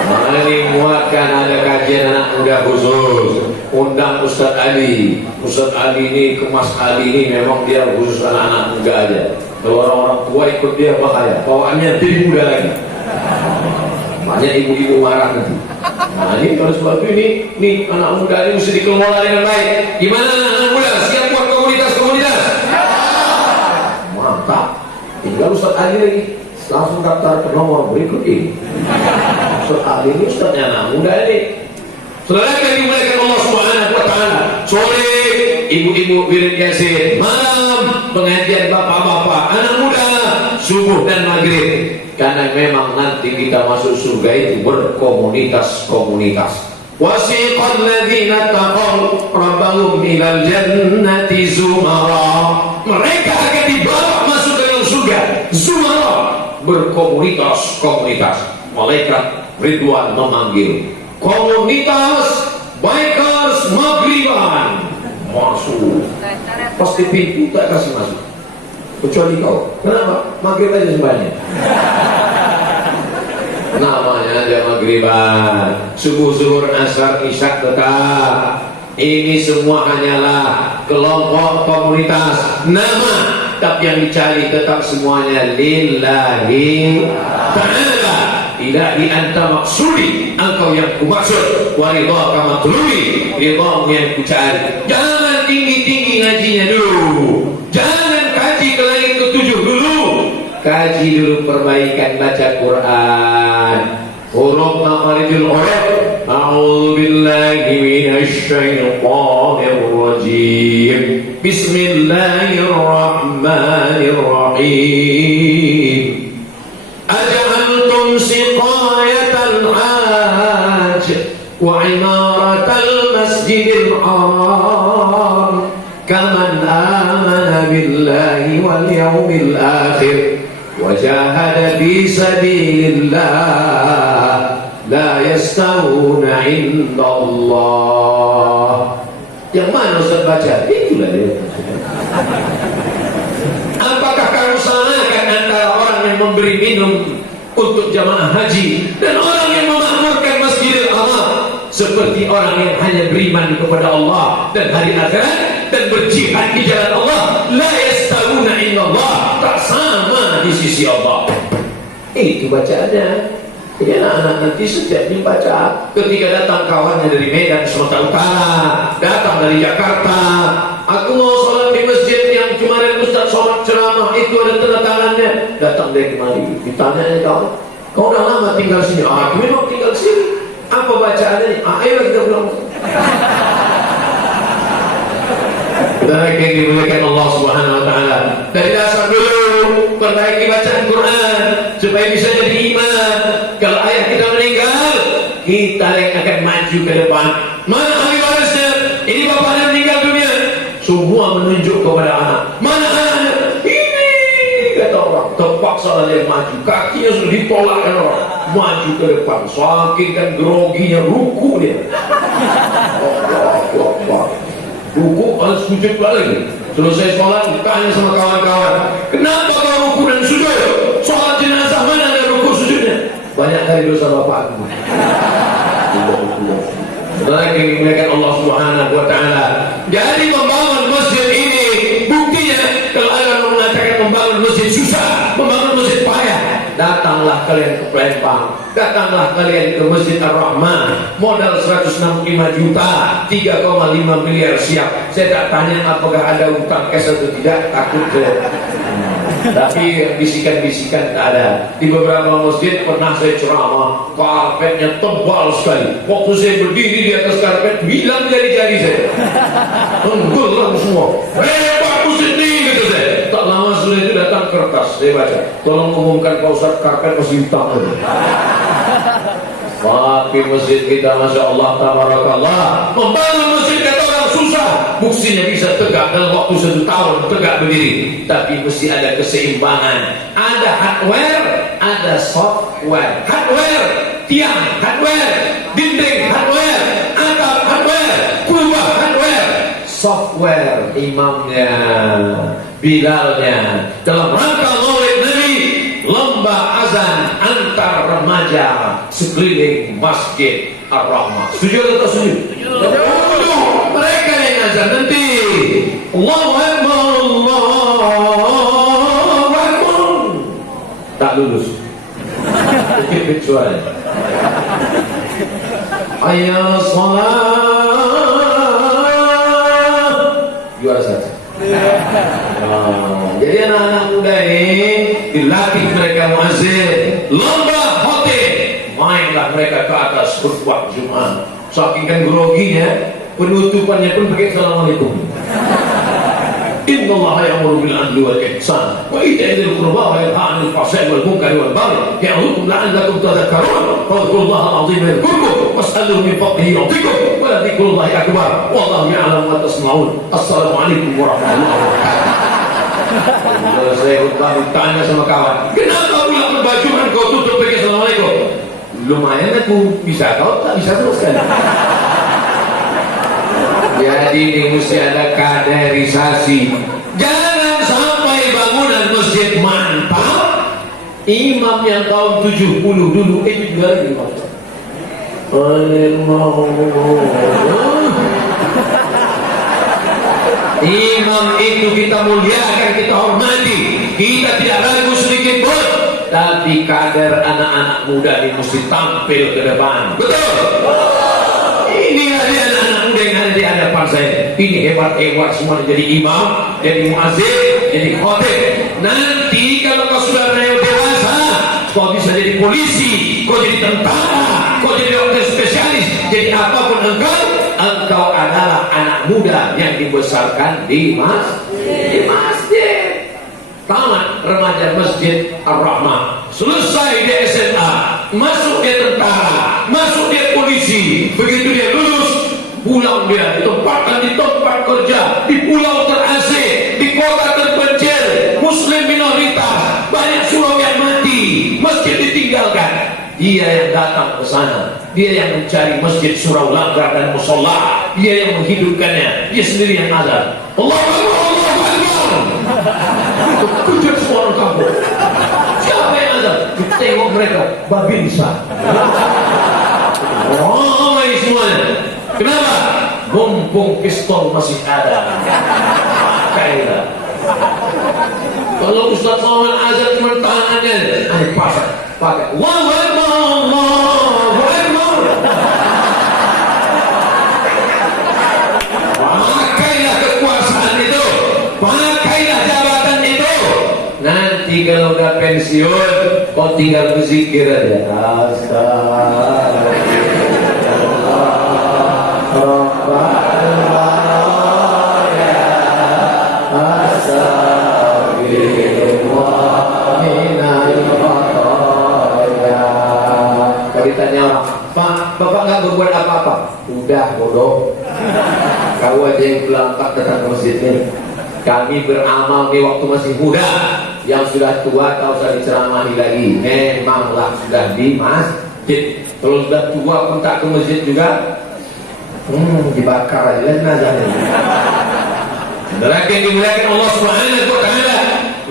Mana dimuatkan ada kajian anak muda khusus. Undang Ustadz Ali. Ustadz Ali ini, Kemas Ali ini memang dia khusus anak-anak muda aja. Kalau orang-orang tua ikut dia bahaya. Bawaannya lebih muda lagi. Banyak ibu-ibu marah nanti. Nah ini kalau sebab ini anak muda ini mesti dikelola dengan baik. Gimana anak muda? Siap buat komunitas-komunitas? Mantap. Tinggal Ustadz Ali lagi. Langsung daftar ke nomor berikut ini. Ustadz Ali ini Ustadznya anak muda ini. Saudara yang dimuliakan Allah Subhanahu wa taala, sore ibu-ibu wirid yasin, malam pengajian bapak-bapak, anak muda, subuh dan maghrib. Karena memang nanti kita masuk surga itu berkomunitas-komunitas. Wasiqal ladzina taqaw rabbahum ilal jannati zumara. Mereka akan dibawa masuk ke dalam surga zumara, berkomunitas-komunitas. Malaikat Ridwan memanggil komunitas bikers Maghriban masuk. Pasti pintu tak kasih masuk kecuali kau. Kenapa? Maghrib aja semuanya. Namanya aja Maghriban. Subuh, zuhur, asar, isya tetap. Ini semua hanyalah kelompok komunitas nama, tapi yang dicari tetap semuanya lillahi ta'ala. Ilahi anta maksudi, engkau yang ku maksud, waridha kama tului, ridhamu yang ku cari. Jangan tinggi-tinggi ngajinya dulu, jangan kaji ke langit ketujuh dulu, kaji dulu perbaikan baca Quran. Huruf makharijul huruf. A'udzu billahi minasy syaithanir rajim. Bismillahirrahmanirrahim. أجعلتم سقاية الحاج وعمارة المسجد الحرام كمن آمن بالله واليوم الآخر وجاهد في سبيل الله لا يستوون عند الله. Yang mana Ustaz baca? Itulah dia. Apakah kamu samakan antara orang yang memberi minum untuk jamaah haji dan orang yang memakmurkan Masjidil Haram seperti orang yang hanya beriman kepada Allah dan hari akhirat dan berjihad di jalan Allah? La yastawuna indallah, tak sama di sisi Allah. Itu bacaannya. Jadi anak-anak nanti setiap dibaca, ketika datang kawannya dari Medan Sumatera Utara, datang dari Jakarta, aku mau sholat di masjid yang kemarin Ustaz sholat ceramah itu ada tanda tangannya, datang dari kemari, ditanya kau udah lama tinggal sini? Aku memang tinggal sini. Apa bacaannya? Ayolah kita pulang. Dan yang dimuliakan Allah Subhanahu wa taala, dari dasar dulu perbaiki bacaan Quran supaya bisa jadi iman. Kalau ayah kita meninggal, kita yang akan maju ke depan. Mana ahli warisnya? Ini bapaknya meninggal dunia. Semua menunjuk kepada anak. Mana anaknya? Ini, kata orang. Terpaksa dia maju. Kakinya sudah ditolakkan orang. Maju ke depan. Saking kan groginya, ruku dia. Ruku harus sujud balik. Selesai sholat, tanya sama kawan-kawan, kenapa kau ruku dan sujud? Sholat jenazah mana ada ruku sujudnya? Banyak kali dosa bapak aku. Saudara yang dimuliakan Allah Subhanahu wa taala. Jadi membangun masjid ini buktinya kalau Allah mengatakan membangun masjid susah, membangun masjid payah. Datanglah kalian ke Palembang, datanglah kalian ke Masjid Ar-Rahman, modal 165 juta, 3,5 miliar siap. Saya tak tanya apakah ada utang cash atau tidak, takut saya. Tapi bisikan-bisikan tak ada. Di beberapa masjid pernah saya ceramah, karpetnya tebal sekali. Waktu saya berdiri di atas karpet, bilang jari-jari saya, tenggelam semua. Pak Masjid ini, gitu saya. Tak lama setelah itu datang kertas, saya baca, tolong umumkan Pak Ustaz, karpet masih hitam. Tapi masjid kita Masya Allah Tabarakallah, membangun masjid kata orang susah. susah. Buktinya bisa tegak dalam waktu 1 tahun tegak berdiri. Tapi mesti ada keseimbangan. Ada hardware, ada software. Hardware, tiang hardware, dinding hardware, atap hardware, kubah hardware. Software, imamnya, Bilalnya, dalam rangka Maulid Nabi, lomba azan antar remaja sekeliling Masjid Ar-Rahmah. Setuju atau setuju? Setuju. Mereka yang azan nanti Allahu Akbar, Allahu Akbar. Tak lulus. Sedikit suara. Hayya salat. Juara saja. Jadi anak-anak muda ini dilatih mereka muazzin, lomba khotib, mainlah mereka ke atas khutbah Jumat. Saking kan groginya, penutupannya pun pakai assalamualaikum. Innallaha ya'muru bil 'adli wal ihsan wa ita'i dzil qurba wa yanha 'anil fahsya'i wal munkari wal baghi ya'idhukum la'allakum tadhakkarun. Fadhkurullaha al-'azima yadhkurkum was'aluhu min fadlihi yu'tikum wa la dzikrullahi akbar wallahu ya'lamu ma tasna'un. Assalamualaikum warahmatullahi wabarakatuh. Kalau saya bertanya sama kawan, kenapa pulang berbajuan kau tutup pakai assalamualaikum? Lumayan aku bisa, kau tak bisa teruskan. Jadi ini mesti ada kaderisasi. Jangan sampai bangunan masjid mantap, imam yang tahun 70 dulu itu juga lagi mantap. Imam itu kita muliakan, kita hormati, kita tidak ragu sedikit pun. Tapi kader anak-anak muda ini mesti tampil ke depan. Betul? Inilah dia anak-anak muda yang ada di hadapan saya. Ini hebat-hebat semua jadi imam, jadi muazzin, jadi khotib. Nanti kalau kau sudah dewasa, kau bisa jadi polisi, kau jadi tentara, kau jadi dokter spesialis, jadi apapun engkau adalah anak muda yang dibesarkan di masjid. Tamat remaja Masjid Ar-Rahmah, selesai dia SMA, masuk dia tentara, masuk dia polisi. Begitu dia lulus, pulang dia ditempatkan di tempat kerja, di pulau terasing, di kota terpencil, muslim minoritas, banyak surau yang mati, masjid ditinggalkan. Dia yang datang ke sana, dia yang mencari masjid, surau, langgar dan musola, dia yang menghidupkannya, dia sendiri yang azan. Allahu Akbar, Allahu Akbar. Kujur semua orang kampung. Siapa yang azan? Kita tengok mereka, babinsa. Ramai semuanya. Kenapa? Mumpung pistol masih ada. Pakailah. Kalau Ustaz Muhammad azan cuma tangannya, pakai. Allahu Akbar, Allahu Akbar. Pakailah kekuasaan itu, pakailah jabatan itu. Nanti kalau udah pensiun, kau tinggal berzikir aja. Ditanya orang, Pak, Bapak nggak berbuat apa-apa? Udah, bodoh. Kau aja yang berangkat datang ke masjid ini. Kami beramal di waktu masih muda. Yang sudah tua tak usah diceramahi lagi. Memanglah sudah di masjid. Kalau sudah tua pun tak ke masjid juga. Dibakar aja nazarnya. Lagi dimuliakan Allah Subhanahu wa Ta'ala.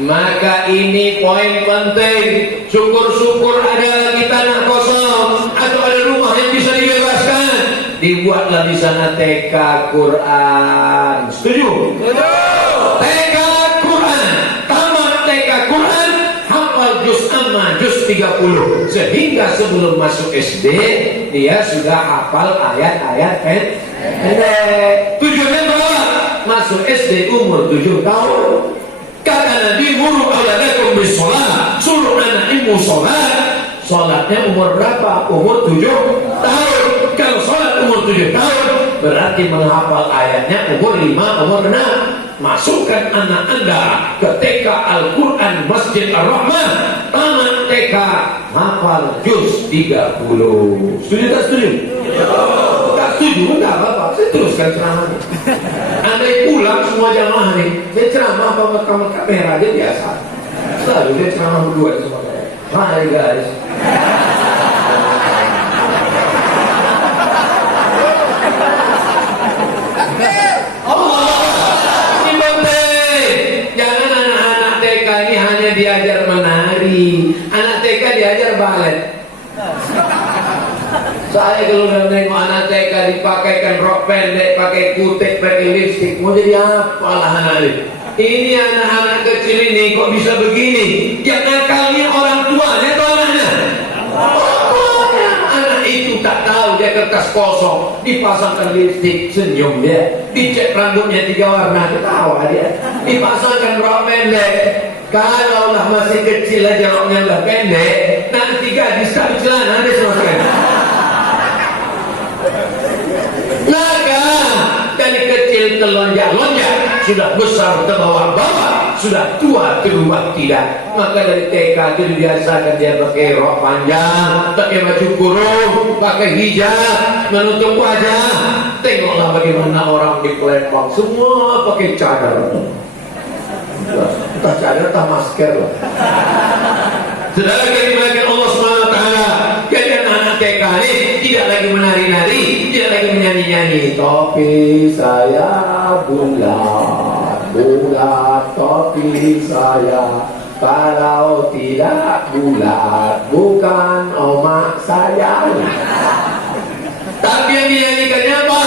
Maka ini poin penting. Syukur-syukur ada lagi tanah kosong atau ada rumah yang bisa dibebaskan, dibuatlah di sana TK Quran. Setuju? TK Quran, tamat TK Quran, hafal juz amma, juz 30, sehingga sebelum masuk SD dia sudah hafal ayat-ayat pendek. Tujuannya berapa? Masuk SD umur 7 tahun. Kata Nabi, muru auladakum bis shalah, suruh anak ibu sholat. Sholatnya umur berapa? Umur 7 tahun. Kalau sholat umur 7 tahun, berarti menghafal ayatnya umur 5, umur 6. Masukkan anak anda ke TK Al-Quran Masjid Ar-Rahmah, tamat TK, hafal juz 30. Setuju tak setuju? Tak setuju, enggak apa-apa, saya teruskan ceramahnya. Andai pulang semua jamaah nih, dia ceramah apa kamera dia biasa. Selalu dia ceramah berdua di semua. Hai guys. Jangan anak-anak TK ini hanya diajar menari. Anak TK diajar balet. Saya kalau udah nengok anak TK dipakaikan rok pendek, pakai kutek, pakai lipstik, mau jadi apa lah anak ini? Anak-anak kecil ini kok bisa begini? Yang nakalnya orang tuanya atau anaknya? Orang tuanya. Anak itu tak tahu dia kertas kosong, dipasangkan lipstik, senyum dia, dicek rambutnya 3 warna, ketawa dia, dipasangkan rok pendek. Kalau lah masih kecil aja roknya udah pendek, nanti gadis tak celana dia semua sekali. Naga dari kecil telonjak-lonjak, sudah besar terbawa-bawa, sudah tua terubah tidak. Maka dari TK itu dibiasakan dia pakai rok panjang, pakai baju kurung, pakai hijab, menutup wajah. Tengoklah bagaimana orang di Palembang semua pakai cadar. Entah cadar, entah masker lah. Saudara yang dimuliakan Allah SWT, jadi anak-anak TK ini tidak lagi menari-nari, tidak lagi menyanyi-nyanyi. Topi saya bulat, bulat topi saya. Kalau tidak bulat, bukan omak saya. Tapi yang dinyanyikannya apa?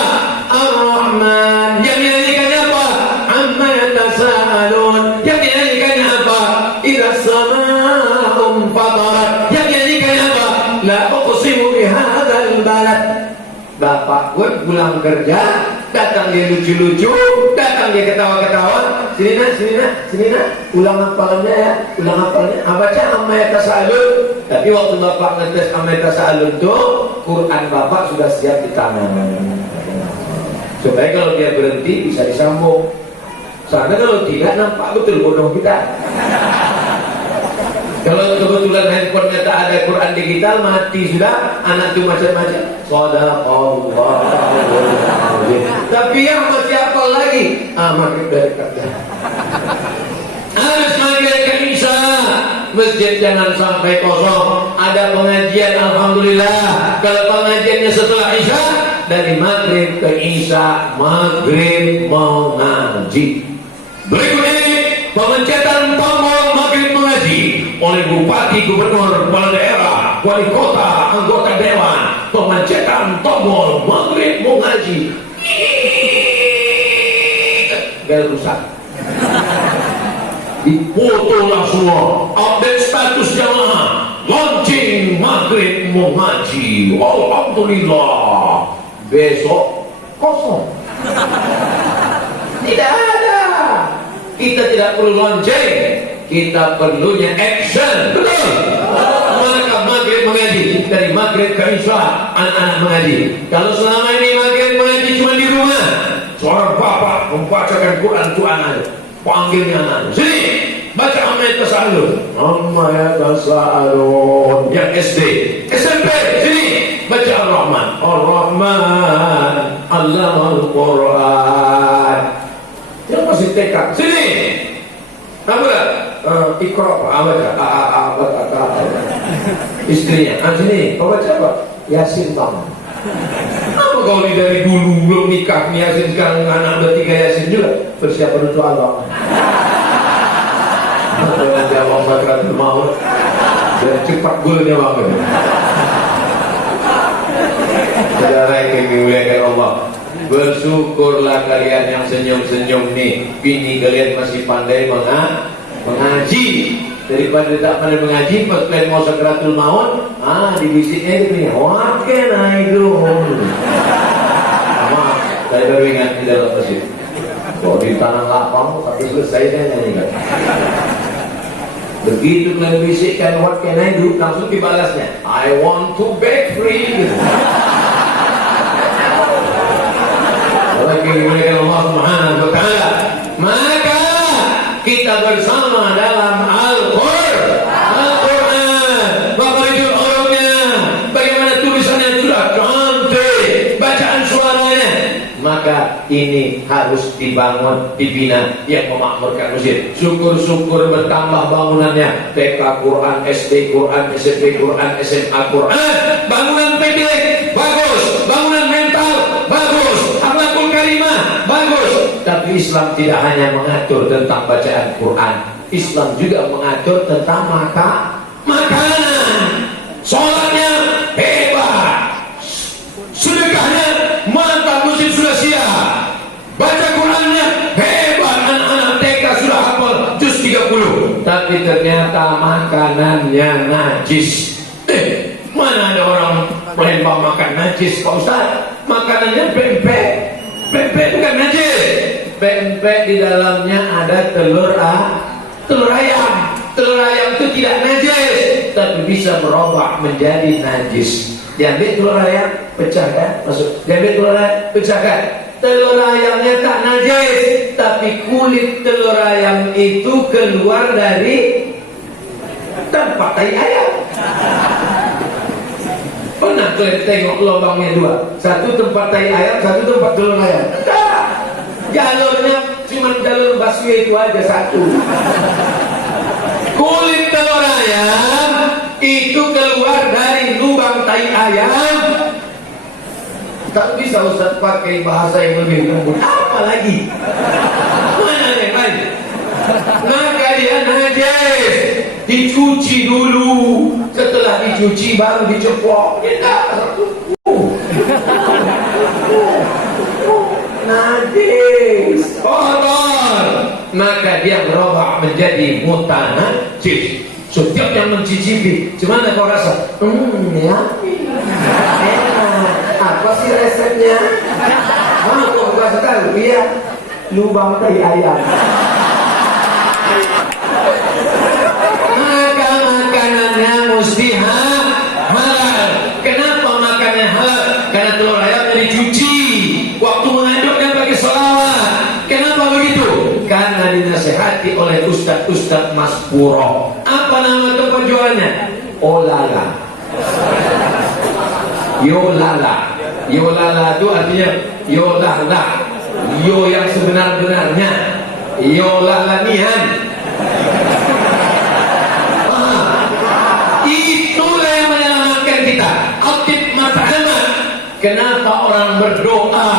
Ar-Rahman. Yang dinyanyikannya apa? Amma yatasaalun. Yang dinyanyikannya apa? Idza as-samaa'u fatarat. Yang dinyanyikannya apa? La uqsimu bihadzal balad. Bapak gue pulang kerja, datang dia lucu-lucu, datang dia ketawa-ketawa. Sini nak, sini nak, sini nak. Ulang hafalannya ya, ulang hafalannya. Baca amma yatasaalun. Tapi waktu bapak ngetes amma yatasaalun tuh, Quran bapak sudah siap di tangan. Supaya kalau dia berhenti bisa disambung. Soalnya kalau tidak nampak betul bodoh kita. Kalau kebetulan handphonenya tak ada Quran digital, mati sudah. Anak itu macam-macam. Shadaqallah. Tapi yang masih apa lagi? Maghrib dari kerja. Harus maghrib ke Isya. Masjid jangan sampai kosong. Ada pengajian, alhamdulillah. Kalau pengajiannya setelah Isya, dari maghrib ke Isya, maghrib mau ngaji. Berikut ini pemencatan tombol maghrib mengaji oleh bupati, gubernur, kepala daerah, wali kota, anggota dewan. Pemencatan tombol maghrib mengaji. Bel rusak. Difotolah semua. Update status jamaah. Launching maghrib mengaji. Alhamdulillah. Besok kosong. Tidak ada. Kita tidak perlu lonceng, kita perlunya action. Betul. Maka maghrib mengaji, dari maghrib ke Isya anak-anak mengaji. Kalau selama ini maghrib mengaji cuma di rumah, seorang bapak membacakan Quran untuk anak, panggilnya anak, sini baca amma yatasaalun. Amma yatasaalun. Yang SD, SMP, sini baca Ar-Rahman. Ar-Rahman Allamal Quran. Yang masih TK, sini apa? Iqra, baca istrinya, sini kau baca apa? Yasin bang. Apa kau ini dari dulu belum nikah Yasin, sekarang anak bertiga Yasin juga? Persiapan untuk Allah. Dengan jawab sakratul maut dan cepat golnya banget. Saudara yang dimuliakan Allah, bersyukurlah kalian yang senyum-senyum nih. Bini kalian masih pandai mengaji. Daripada tak pandai mengaji, pas kalian mau sakratul maut, dibisiknya itu nih, what can I do? Maaf, saya baru ingat di dalam masjid. Kok di tanah lapang, tapi selesai saya nyanyikan. Begitu kalian bisikkan what can I do, langsung dibalasnya, I want to break free. Dimuliakan Allah Subhanahu wa Ta'ala, maka kita bersama dalam Al-Quran. Bagaimana orangnya, bagaimana tulisannya sudah cantik, bacaan suaranya, maka ini harus dibangun, dibina yang memakmurkan masjid. Syukur-syukur bertambah bangunannya, TK Quran, SD Quran, SMP Quran, SMA Quran. Bangunan PDL bagus, bangunan mental bagus, akhlakul karimah bagus. Tapi Islam tidak hanya mengatur tentang bacaan Quran, Islam juga mengatur tentang makanan. Sholatnya hebat, sedekahnya mantap, muslim sudah siap, baca Qurannya hebat, anak-anak TK sudah hafal juz 30. Tapi ternyata makanannya najis. Mana ada orang Palembang makan najis Pak Ustaz? Makanannya pempek. Pempek bukan najis. Pempek di dalamnya ada telur ayam. Telur ayam itu tidak najis, tapi bisa berubah menjadi najis. Diambil telur ayam, pecahkan, masuk. Diambil telur ayam, pecahkan. Telur ayamnya tak najis, tapi kulit telur ayam itu keluar dari tempat tai ayam. Pernah kalian tengok lubangnya dua? Satu tempat tai ayam, satu tempat telur ayam. Jalurnya cuma jalur busway itu aja satu. Kulit telur ayam itu keluar dari lubang tai ayam. Tak bisa Ustaz pakai bahasa yang lebih lembut. Apa lagi? Mana yang lain? Maka dia najis, dicuci dulu. Setelah dicuci baru diceplok. Najis, kotor. Maka dia berubah menjadi mutanajis. Setiap yang mencicipi, gimana kau rasa? Ya, enak. Apa sih resepnya? Kau kasih tahu? Iya, lubang tai ayam. Maka makanannya mesti halal. Kenapa makannya halal? Karena telur ayamnya dicuci. Waktu mengaduknya pakai selawat. Kenapa begitu? Karena dinasehati oleh Ustadz Mas Puro. Apa nama tempat jualannya? Olala. Yolala. Yolala itu artinya yolala. Yo yang sebenar-benarnya. Yolalanian. Itulah yang menyelamatkan kita. Atib mat'amat. Kenapa orang berdoa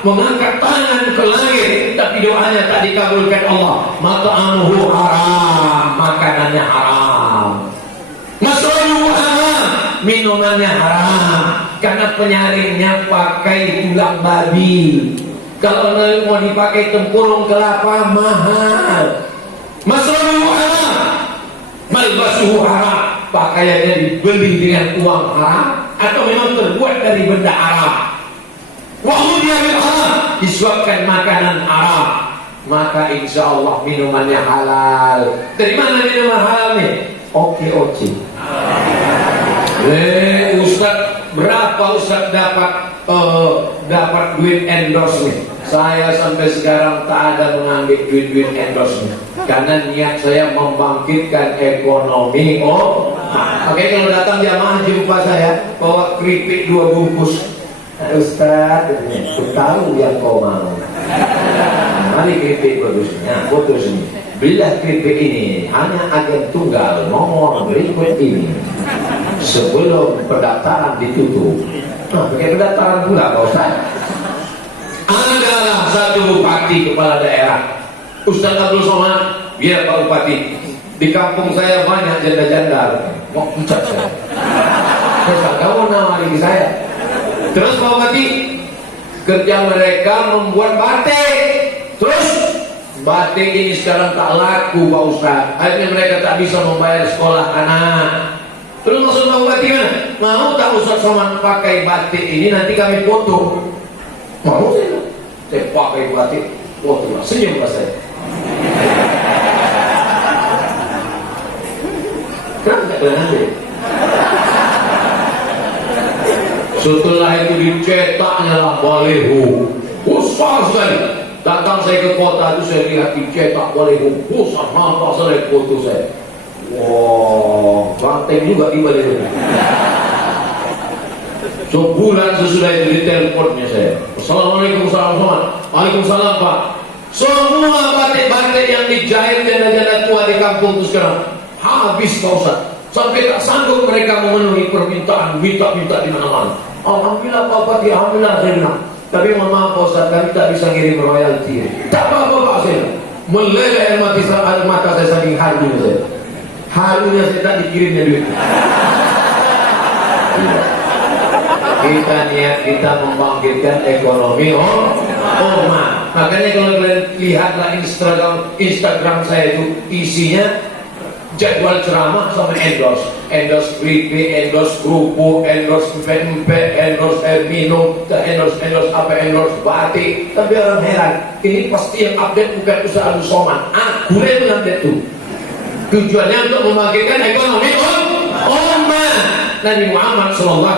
mengangkat tangan ke langit tapi doanya tak dikabulkan Allah? Mat'amuhu haram, makanannya haram. Masrabuhu haram, minumannya haram. Karena penyaringnya pakai tulang babi. Kalau mau dipakai tempurung kelapa mahal. Masrabuhu haram, malbasuhu haram, pakaiannya dibeli dengan uang haram atau memang terbuat dari benda haram. Wahudiyah bil haram, disuapkan makanan haram, maka insya Allah minumannya halal. Dari mana minuman halalnya? Oke. Ustaz, berapa Ustaz dapat duit endorse nih? Saya sampai sekarang tak ada mengambil duit endorse nih, karena niat saya membangkitkan ekonomi. Makanya kalau datang jamaah jumpa saya bawa keripik 2 bungkus. Ustaz, aku tahu yang kau mau. Mari keripik bagusnya, foto sini. Belilah keripik ini hanya agen tunggal nomor berikut ini. Sebelum pendaftaran ditutup. Pakai pendaftaran pula Pak Ustaz. Adalah satu bupati kepala daerah, Ustaz Abdul Somad. Biar Pak Bupati, di kampung saya banyak janda-janda mau pucat saya. Saya tahu nawari saya. Terus Pak Bupati, kerja mereka membuat batik. Terus batik ini sekarang tak laku Pak Ustaz. Akhirnya mereka tak bisa membayar sekolah anak. Terus maksud Pak Bupati mana? Mau tak Ustaz Somad pakai batik ini nanti kami foto? Mau saya pakai batik foto lah. Senyum lah saya. Kenapa tak boleh ambil? Setelah itu dicetaknya lah baliho besar sekali. Datang saya ke kota itu, saya lihat dicetak baliho besar. Nampak saya foto saya. Wah, banteng juga di baliho. Sebulan sesudah itu di teleponnya saya, Assalamualaikum, Waalaikumsalam Pak. Semua batik-batik yang dijahit janda-janda tua di kampung itu sekarang habis Pak Ustaz. Sampai tak sanggup mereka memenuhi permintaan, minta di mana-mana. Alhamdulillah Pak Fatih, alhamdulillah saya bilang. Tapi mohon maaf Pak Ustaz, kami tak bisa ngirim royalti. Tak apa-apa Pak saya. Meleleh air mata saya saking harunya saya. Harunya saya tak dikirimnya duit. Kita niat kita membangkitkan ekonomi umat. Makanya kalau kalian lihatlah Instagram saya itu isinya jadwal ceramah sama endorse kripi, endorse kerupuk, endorse pempek, endorse air minum, endorse batik. Tapi orang heran, ini pasti yang update bukan usaha Abu Somad. Aku yang update itu. Tujuannya untuk membangkitkan ekonomi umat. Nabi Muhammad SAW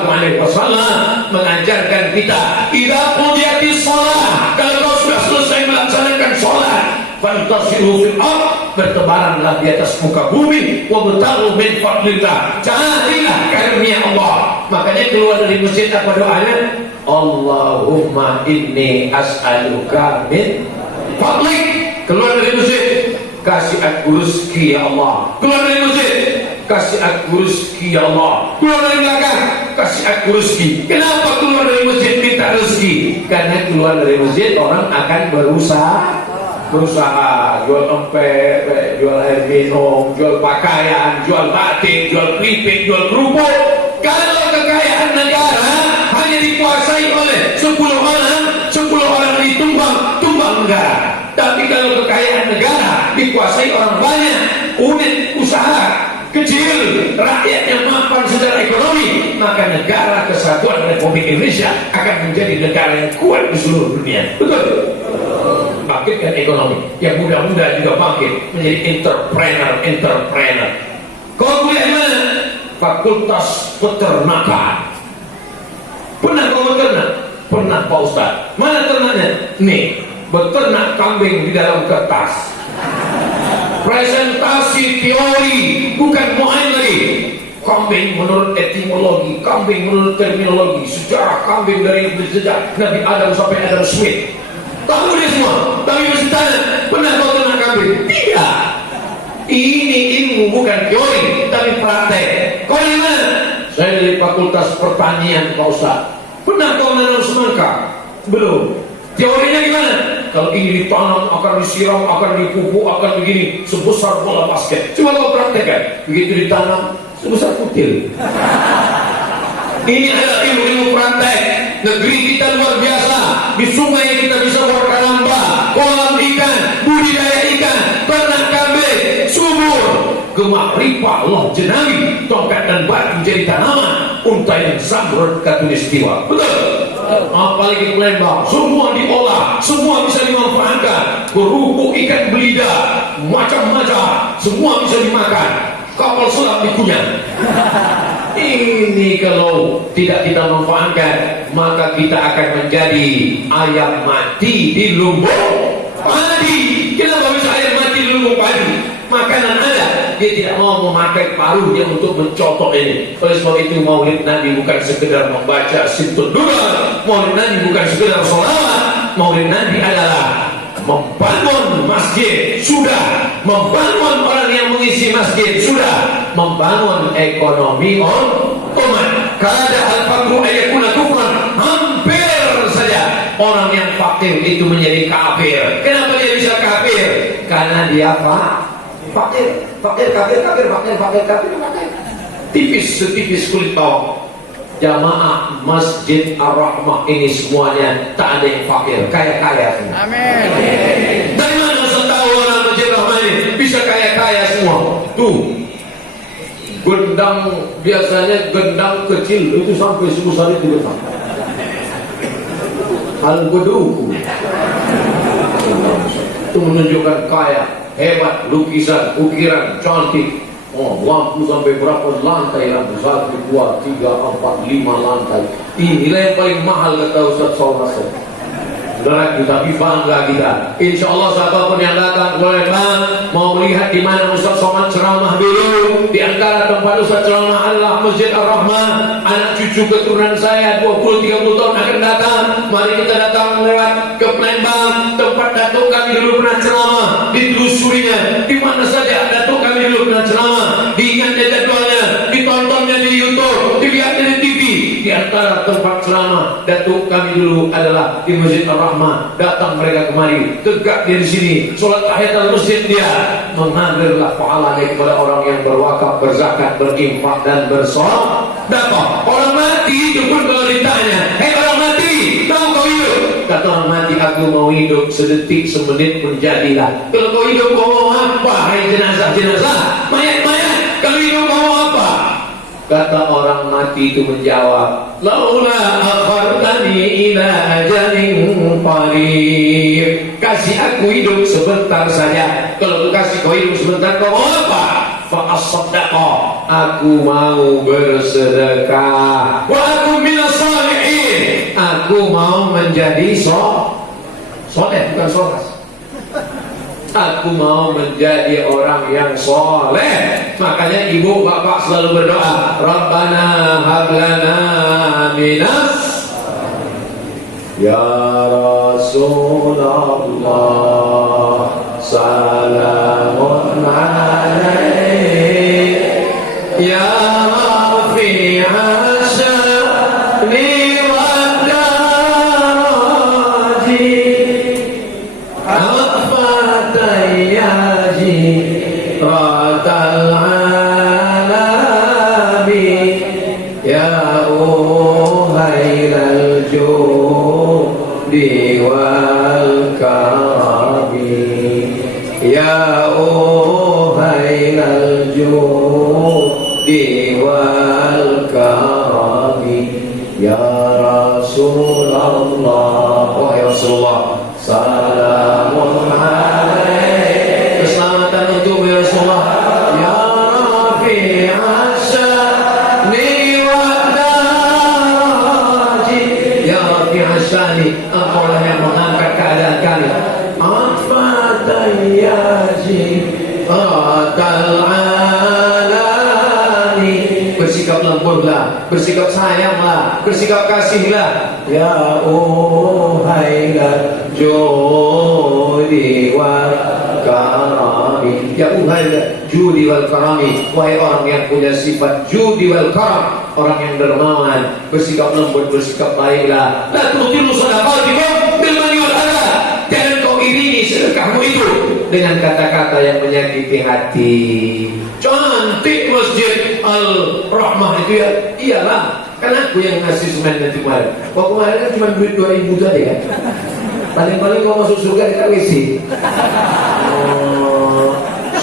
mengajarkan kita, idza qudiyatis shalah, kalau kau sudah selesai melaksanakan sholat, fantasiru fil ardh, bertebaranlah di atas muka bumi, wabtaghu min fadlillah, carilah karunia Allah. Makanya keluar dari masjid apa doanya? Allahumma inni as'aluka min fadlik. Keluar dari masjid, kasih aku rezeki ya Allah. Keluar dari masjid, kasih aku rezeki ya Allah. Keluar dari belakang, kasih aku rezeki. Kenapa keluar dari masjid minta rezeki? Karena keluar dari masjid orang akan berusaha jual empek, jual air minum, jual pakaian, jual batik, jual keripik, jual kerupuk. Kalau kekayaan negara hanya dikuasai oleh 10 orang ditumbang negara. Tapi kalau kekayaan negara dikuasai orang banyak, unit usaha kecil, rakyat yang mapan secara ekonomi, maka negara kesatuan Republik Indonesia akan menjadi negara yang kuat di seluruh dunia. Betul? Bangkitkan ekonomi, yang muda-muda juga bangkit menjadi entrepreneur. Kau kuliah mana? Fakultas Peternakan. Pernah kau beternak? Pernah Pak Ustaz. Mana ternaknya? Nih, beternak kambing di dalam kertas. Presentasi teori, bukan main lagi. Kambing menurut etimologi, kambing menurut terminologi, sejarah kambing dari sejak Nabi Adam sampai Adam Smith. Tahu dia semua, tapi mesti tanya, pernah kau ternak kambing? Tidak. Ini ilmu bukan teori, tapi praktek. Kau dari mana? Saya dari Fakultas Pertanian Pak Ustaz. Pernah kau menanam semangka? Belum. Teorinya gimana? Kalau ini ditanam, akan disiram, akan dipupuk, akan begini, sebesar bola basket. Coba kau praktekkan. Begitu ditanam, sebesar kutil. Ini adalah ilmu-ilmu praktek. Negeri kita luar biasa. Di sungai kita bisa berkaramba, kolam ikan, budidaya ikan, ternak kambing, subur. Gemak ripah Allah jenawi, tongkat dan batu menjadi tanaman, unta yang zamrud katulistiwa. Betul? Apalagi Palembang, semua diolah, semua bisa dimanfaatkan. Kerupuk ikan belida, macam-macam, semua bisa dimakan. Kapal selam dikunyah. Ini kalau tidak kita manfaatkan, maka kita akan menjadi ayam mati di lumbung padi. Kenapa bisa ayam mati di lumbung padi? Makanan ada, dia tidak mau memakai paruhnya untuk mencotok ini. Oleh sebab itu maulid Nabi bukan sekedar membaca situn durar, maulid Nabi bukan sekedar sholawat. Maulid Nabi adalah membangun masjid, sudah. Membangun orang yang mengisi masjid, sudah. Membangun ekonomi umat. Kada al-fakru ayakuna kufran, hampir saja orang yang fakir itu menjadi kafir. Kenapa dia bisa kafir? Karena dia fakir. Tipis setipis kulit bawang. Jamaah Masjid Ar-Rahmah ini semuanya tak ada yang fakir, kaya-kaya semua. Amin. Dari mana saya tahu orang Masjid Ar-Rahmah ini bisa kaya-kaya semua? Tuh, gendang, biasanya gendang kecil itu sampai sebesar itu besar. Al-Quduku itu menunjukkan kaya, hebat, lukisan, ukiran, cantik. Lampu sampai berapa lantai? 1, 2, 3, 4, 5 lantai. Inilah yang paling mahal kata Ustaz Somad. Berat, tapi bangga kita. Insya Allah siapapun yang datang boleh mau lihat di mana Ustaz Somad ceramah dulu di Di antara tempat Ustaz ceramah adalah Masjid Ar-Rahmah. Anak cucu keturunan saya 20-30 tahun akan datang. Mari kita datang lewat ke Palembang, tempat datuk kami dulu pernah ceramah. Ditelusurinya, di mana saja datuk kami dulu pernah ceramah. Diingatnya jadwalnya, ditontonnya di YouTube, dilihatnya di TV. Di antara tempat ceramah datuk kami dulu adalah di Masjid Ar-Rahmah. Datang mereka kemari, tegak dia di sini, sholat tahiyatul masjid dia, mengambillah pahalanya kepada orang yang berwakaf, berzakat, berinfak dan bersedekah. Orang mati itu pun kalau ditanya, hei orang mati, mau kau hidup? Kata orang mati, aku mau hidup sedetik, semenit pun jadilah. Kalau kau hidup kau mau apa? Hai jenazah, mayat, kalau hidup kau mau apa? Kata orang mati itu menjawab, laula akhartani ila ajalin qarib. Kasih aku hidup sebentar saja. Kalau aku kasih kau hidup sebentar, kau mau apa? Fa as-sadaqah, aku mau bersedekah. Wa aku minas shalihin, aku mau menjadi soleh, bukan solas. Aku mau menjadi orang yang soleh. Makanya ibu bapak selalu berdoa, Rabbana hablana minas. Ya Rasulullah salamun alaik ya rafi'an sya'ni wa daraji afatayyaji ratal alami ya uhailal judi wal karami ya uhailal judi wal karami ya Rasulullah. Wahai Rasulullah, salamun alaik, keselamatan untuk ya Rasulullah. Ya Rafi'an sya'ni wa daraji, ya Rafi'an sya'ni, engkau lah yang mengangkat keadaan kami. Afatayyaji ratal alani, bersikap lembutlah, bersikap sayanglah, bersikap kasihlah. Ya uhailal judi wal karami, ya uhailal judi wal karami, wahai orang yang punya sifat judi wal karam, orang yang dermawan, bersikap lembut, bersikap baiklah. La tutilu sadaqatikum bil mani wal adha, jangan kau iringi sedekahmu itu dengan kata-kata yang menyakiti hati. Cantik Masjid Al-Rahmah itu ya, iyalah, kan aku yang ngasih semen nanti kemarin. Kau kemarin kan cuma duit 2.000 tadi kan. Paling-paling kau masuk surga di KWC.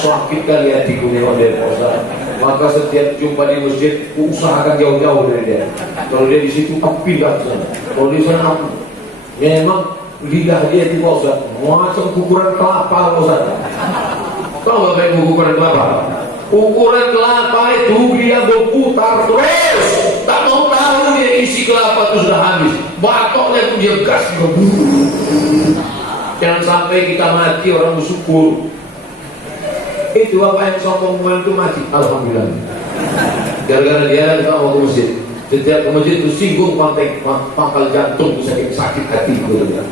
Sakit kali hatiku nih kalau dia Ustaz. Maka setiap jumpa di masjid, usahakan jauh-jauh dari dia. Kalau dia di situ, api dah sana. Kalau di sana aku, memang lidah dia itu Ustaz, macam ukuran kelapa Ustaz. Tahu apa yang ukuran kelapa? Ukuran kelapa itu dia berputar terus, tak mau tahu dia isi kelapa itu sudah habis. Batoknya itu dia gas. Jangan sampai kita mati orang bersyukur. Itu apa yang sombong itu mati, alhamdulillah. Gara-gara dia kita mau ke masjid. Setiap ke masjid itu singgung pangkal jantung, sakit hati gitu.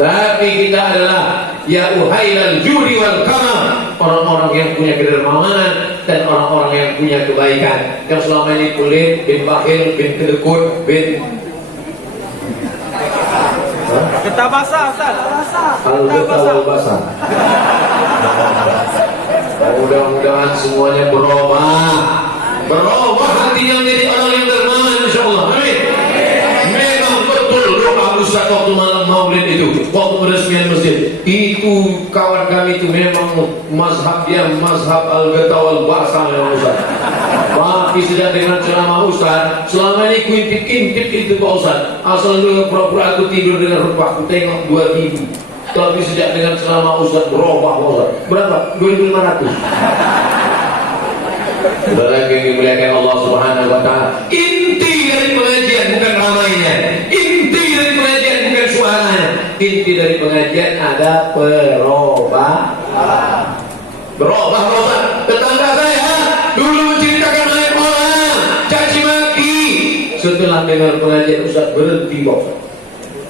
Tapi kita adalah ya uhailal juri wal karam, orang-orang yang punya kedermawanan dan orang-orang yang punya kebaikan. Yang selama ini kulit, bin bakhil, bin kedekut, bin getah basah, Ustaz. Al-getah basah. Mudah-mudahan semuanya berubah hatinya menjadi orang yang dermawan, insyaallah. Amin. Memang betul doa Ustaz waktu malam maulid itu, waktu peresmian masjid itu, kawan kami itu memang mazhab dia mazhab al-getah wal basah memang Ustaz. Tapi sudah dengan ceramah Ustaz, selama ini ku intip-intip itu Pak Ustaz. Asal dulu pura-pura aku tidur dengan rupa, aku tengok 2.000. Tapi sejak dengan ceramah Ustaz berubah Ustaz. Berapa? 2.500. Saudara yang dimuliakan Allah Subhanahu wa taala, inti dari pengajian bukan ramainya. Inti dari pengajian bukan suaranya. Inti dari pengajian ada perubahan. Berubah Ustaz. Tetangga saya dulu dengar pengajian Ustaz berhenti Pak Ustaz.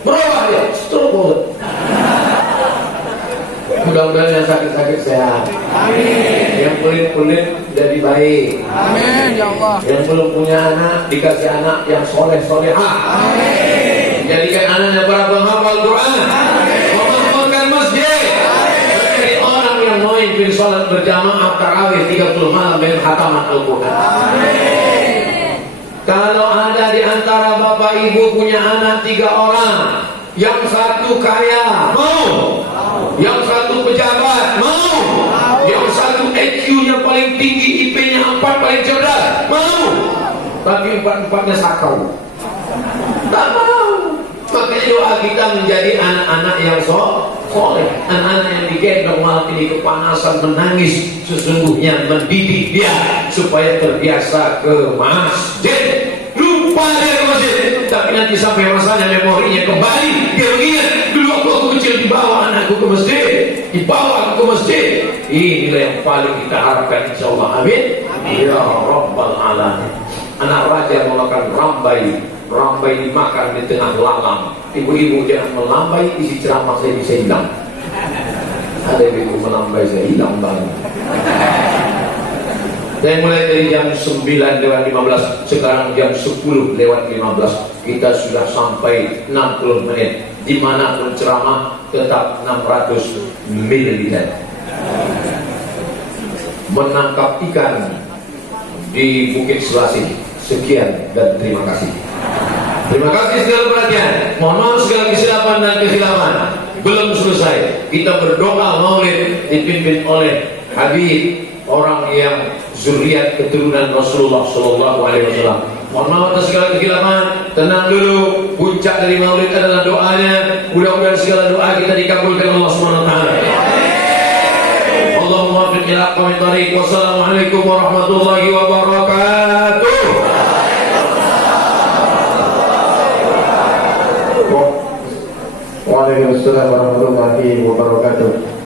Berubah dia, stroke Pak Ustaz. Mudah-mudahan yang sakit-sakit sehat. Amin. Yang pelit-pelit jadi baik. Amin ya Allah. Yang belum punya anak dikasih anak yang soleh-solehah. Amin. Jadikan anaknya para penghafal Quran. Memakmurkan masjid. Menjadi orang yang memimpin sholat berjamaah tarawih 30 malam dengan khataman Al-Quran. Amin. Kalau ada di antara bapak ibu punya anak 3 orang, yang satu kaya, mau? Yang satu pejabat, mau? Yang satu IQ-nya paling tinggi, IP-nya 4 paling cerdas, mau? Tapi 4-4-nya sakau, tak mau. Makanya doa kita menjadi anak-anak yang soleh, anak-anak yang digendong malam ini kepanasan menangis, sesungguhnya mendidik dia supaya terbiasa ke masjid. Lupa dia ke masjid, tapi nanti sampai masanya memorinya kembali, dia mengingat dulu aku kecil dibawa anakku ke masjid, dibawa aku ke masjid. Inilah yang paling kita harapkan, insyaallah. Amin. Ya Rabbal Alamin. Anak raja melakukan rambai dimakan di tengah lalang. Ibu-ibu jangan melambai, isi ceramah saya bisa hilang. Ada ibu melambai, saya hilang banget. Saya mulai dari jam 9:15, sekarang jam 10:15. Kita sudah sampai 60 menit. Dimanapun ceramah tetap 600 ml. Menangkap ikan di Bukit Selasih. Sekian dan terima kasih. Terima kasih segala perhatian. Mohon maaf segala kesilapan dan kehilapan. Belum selesai. Kita berdoa maulid dipimpin oleh Habib, orang yang zuriat keturunan Rasulullah Sallallahu Alaihi Wasallam. Mohon maaf atas segala kehilapan. Tenang dulu. Puncak dari maulid adalah doanya. Mudah-mudahan segala doa kita dikabulkan Allah Subhanahu Wa Taala. Allahumma fiq ila aqwamit thariq. Wassalamualaikum warahmatullahi wabarakatuh. Waalaikumsalam warahmatullahi wabarakatuh.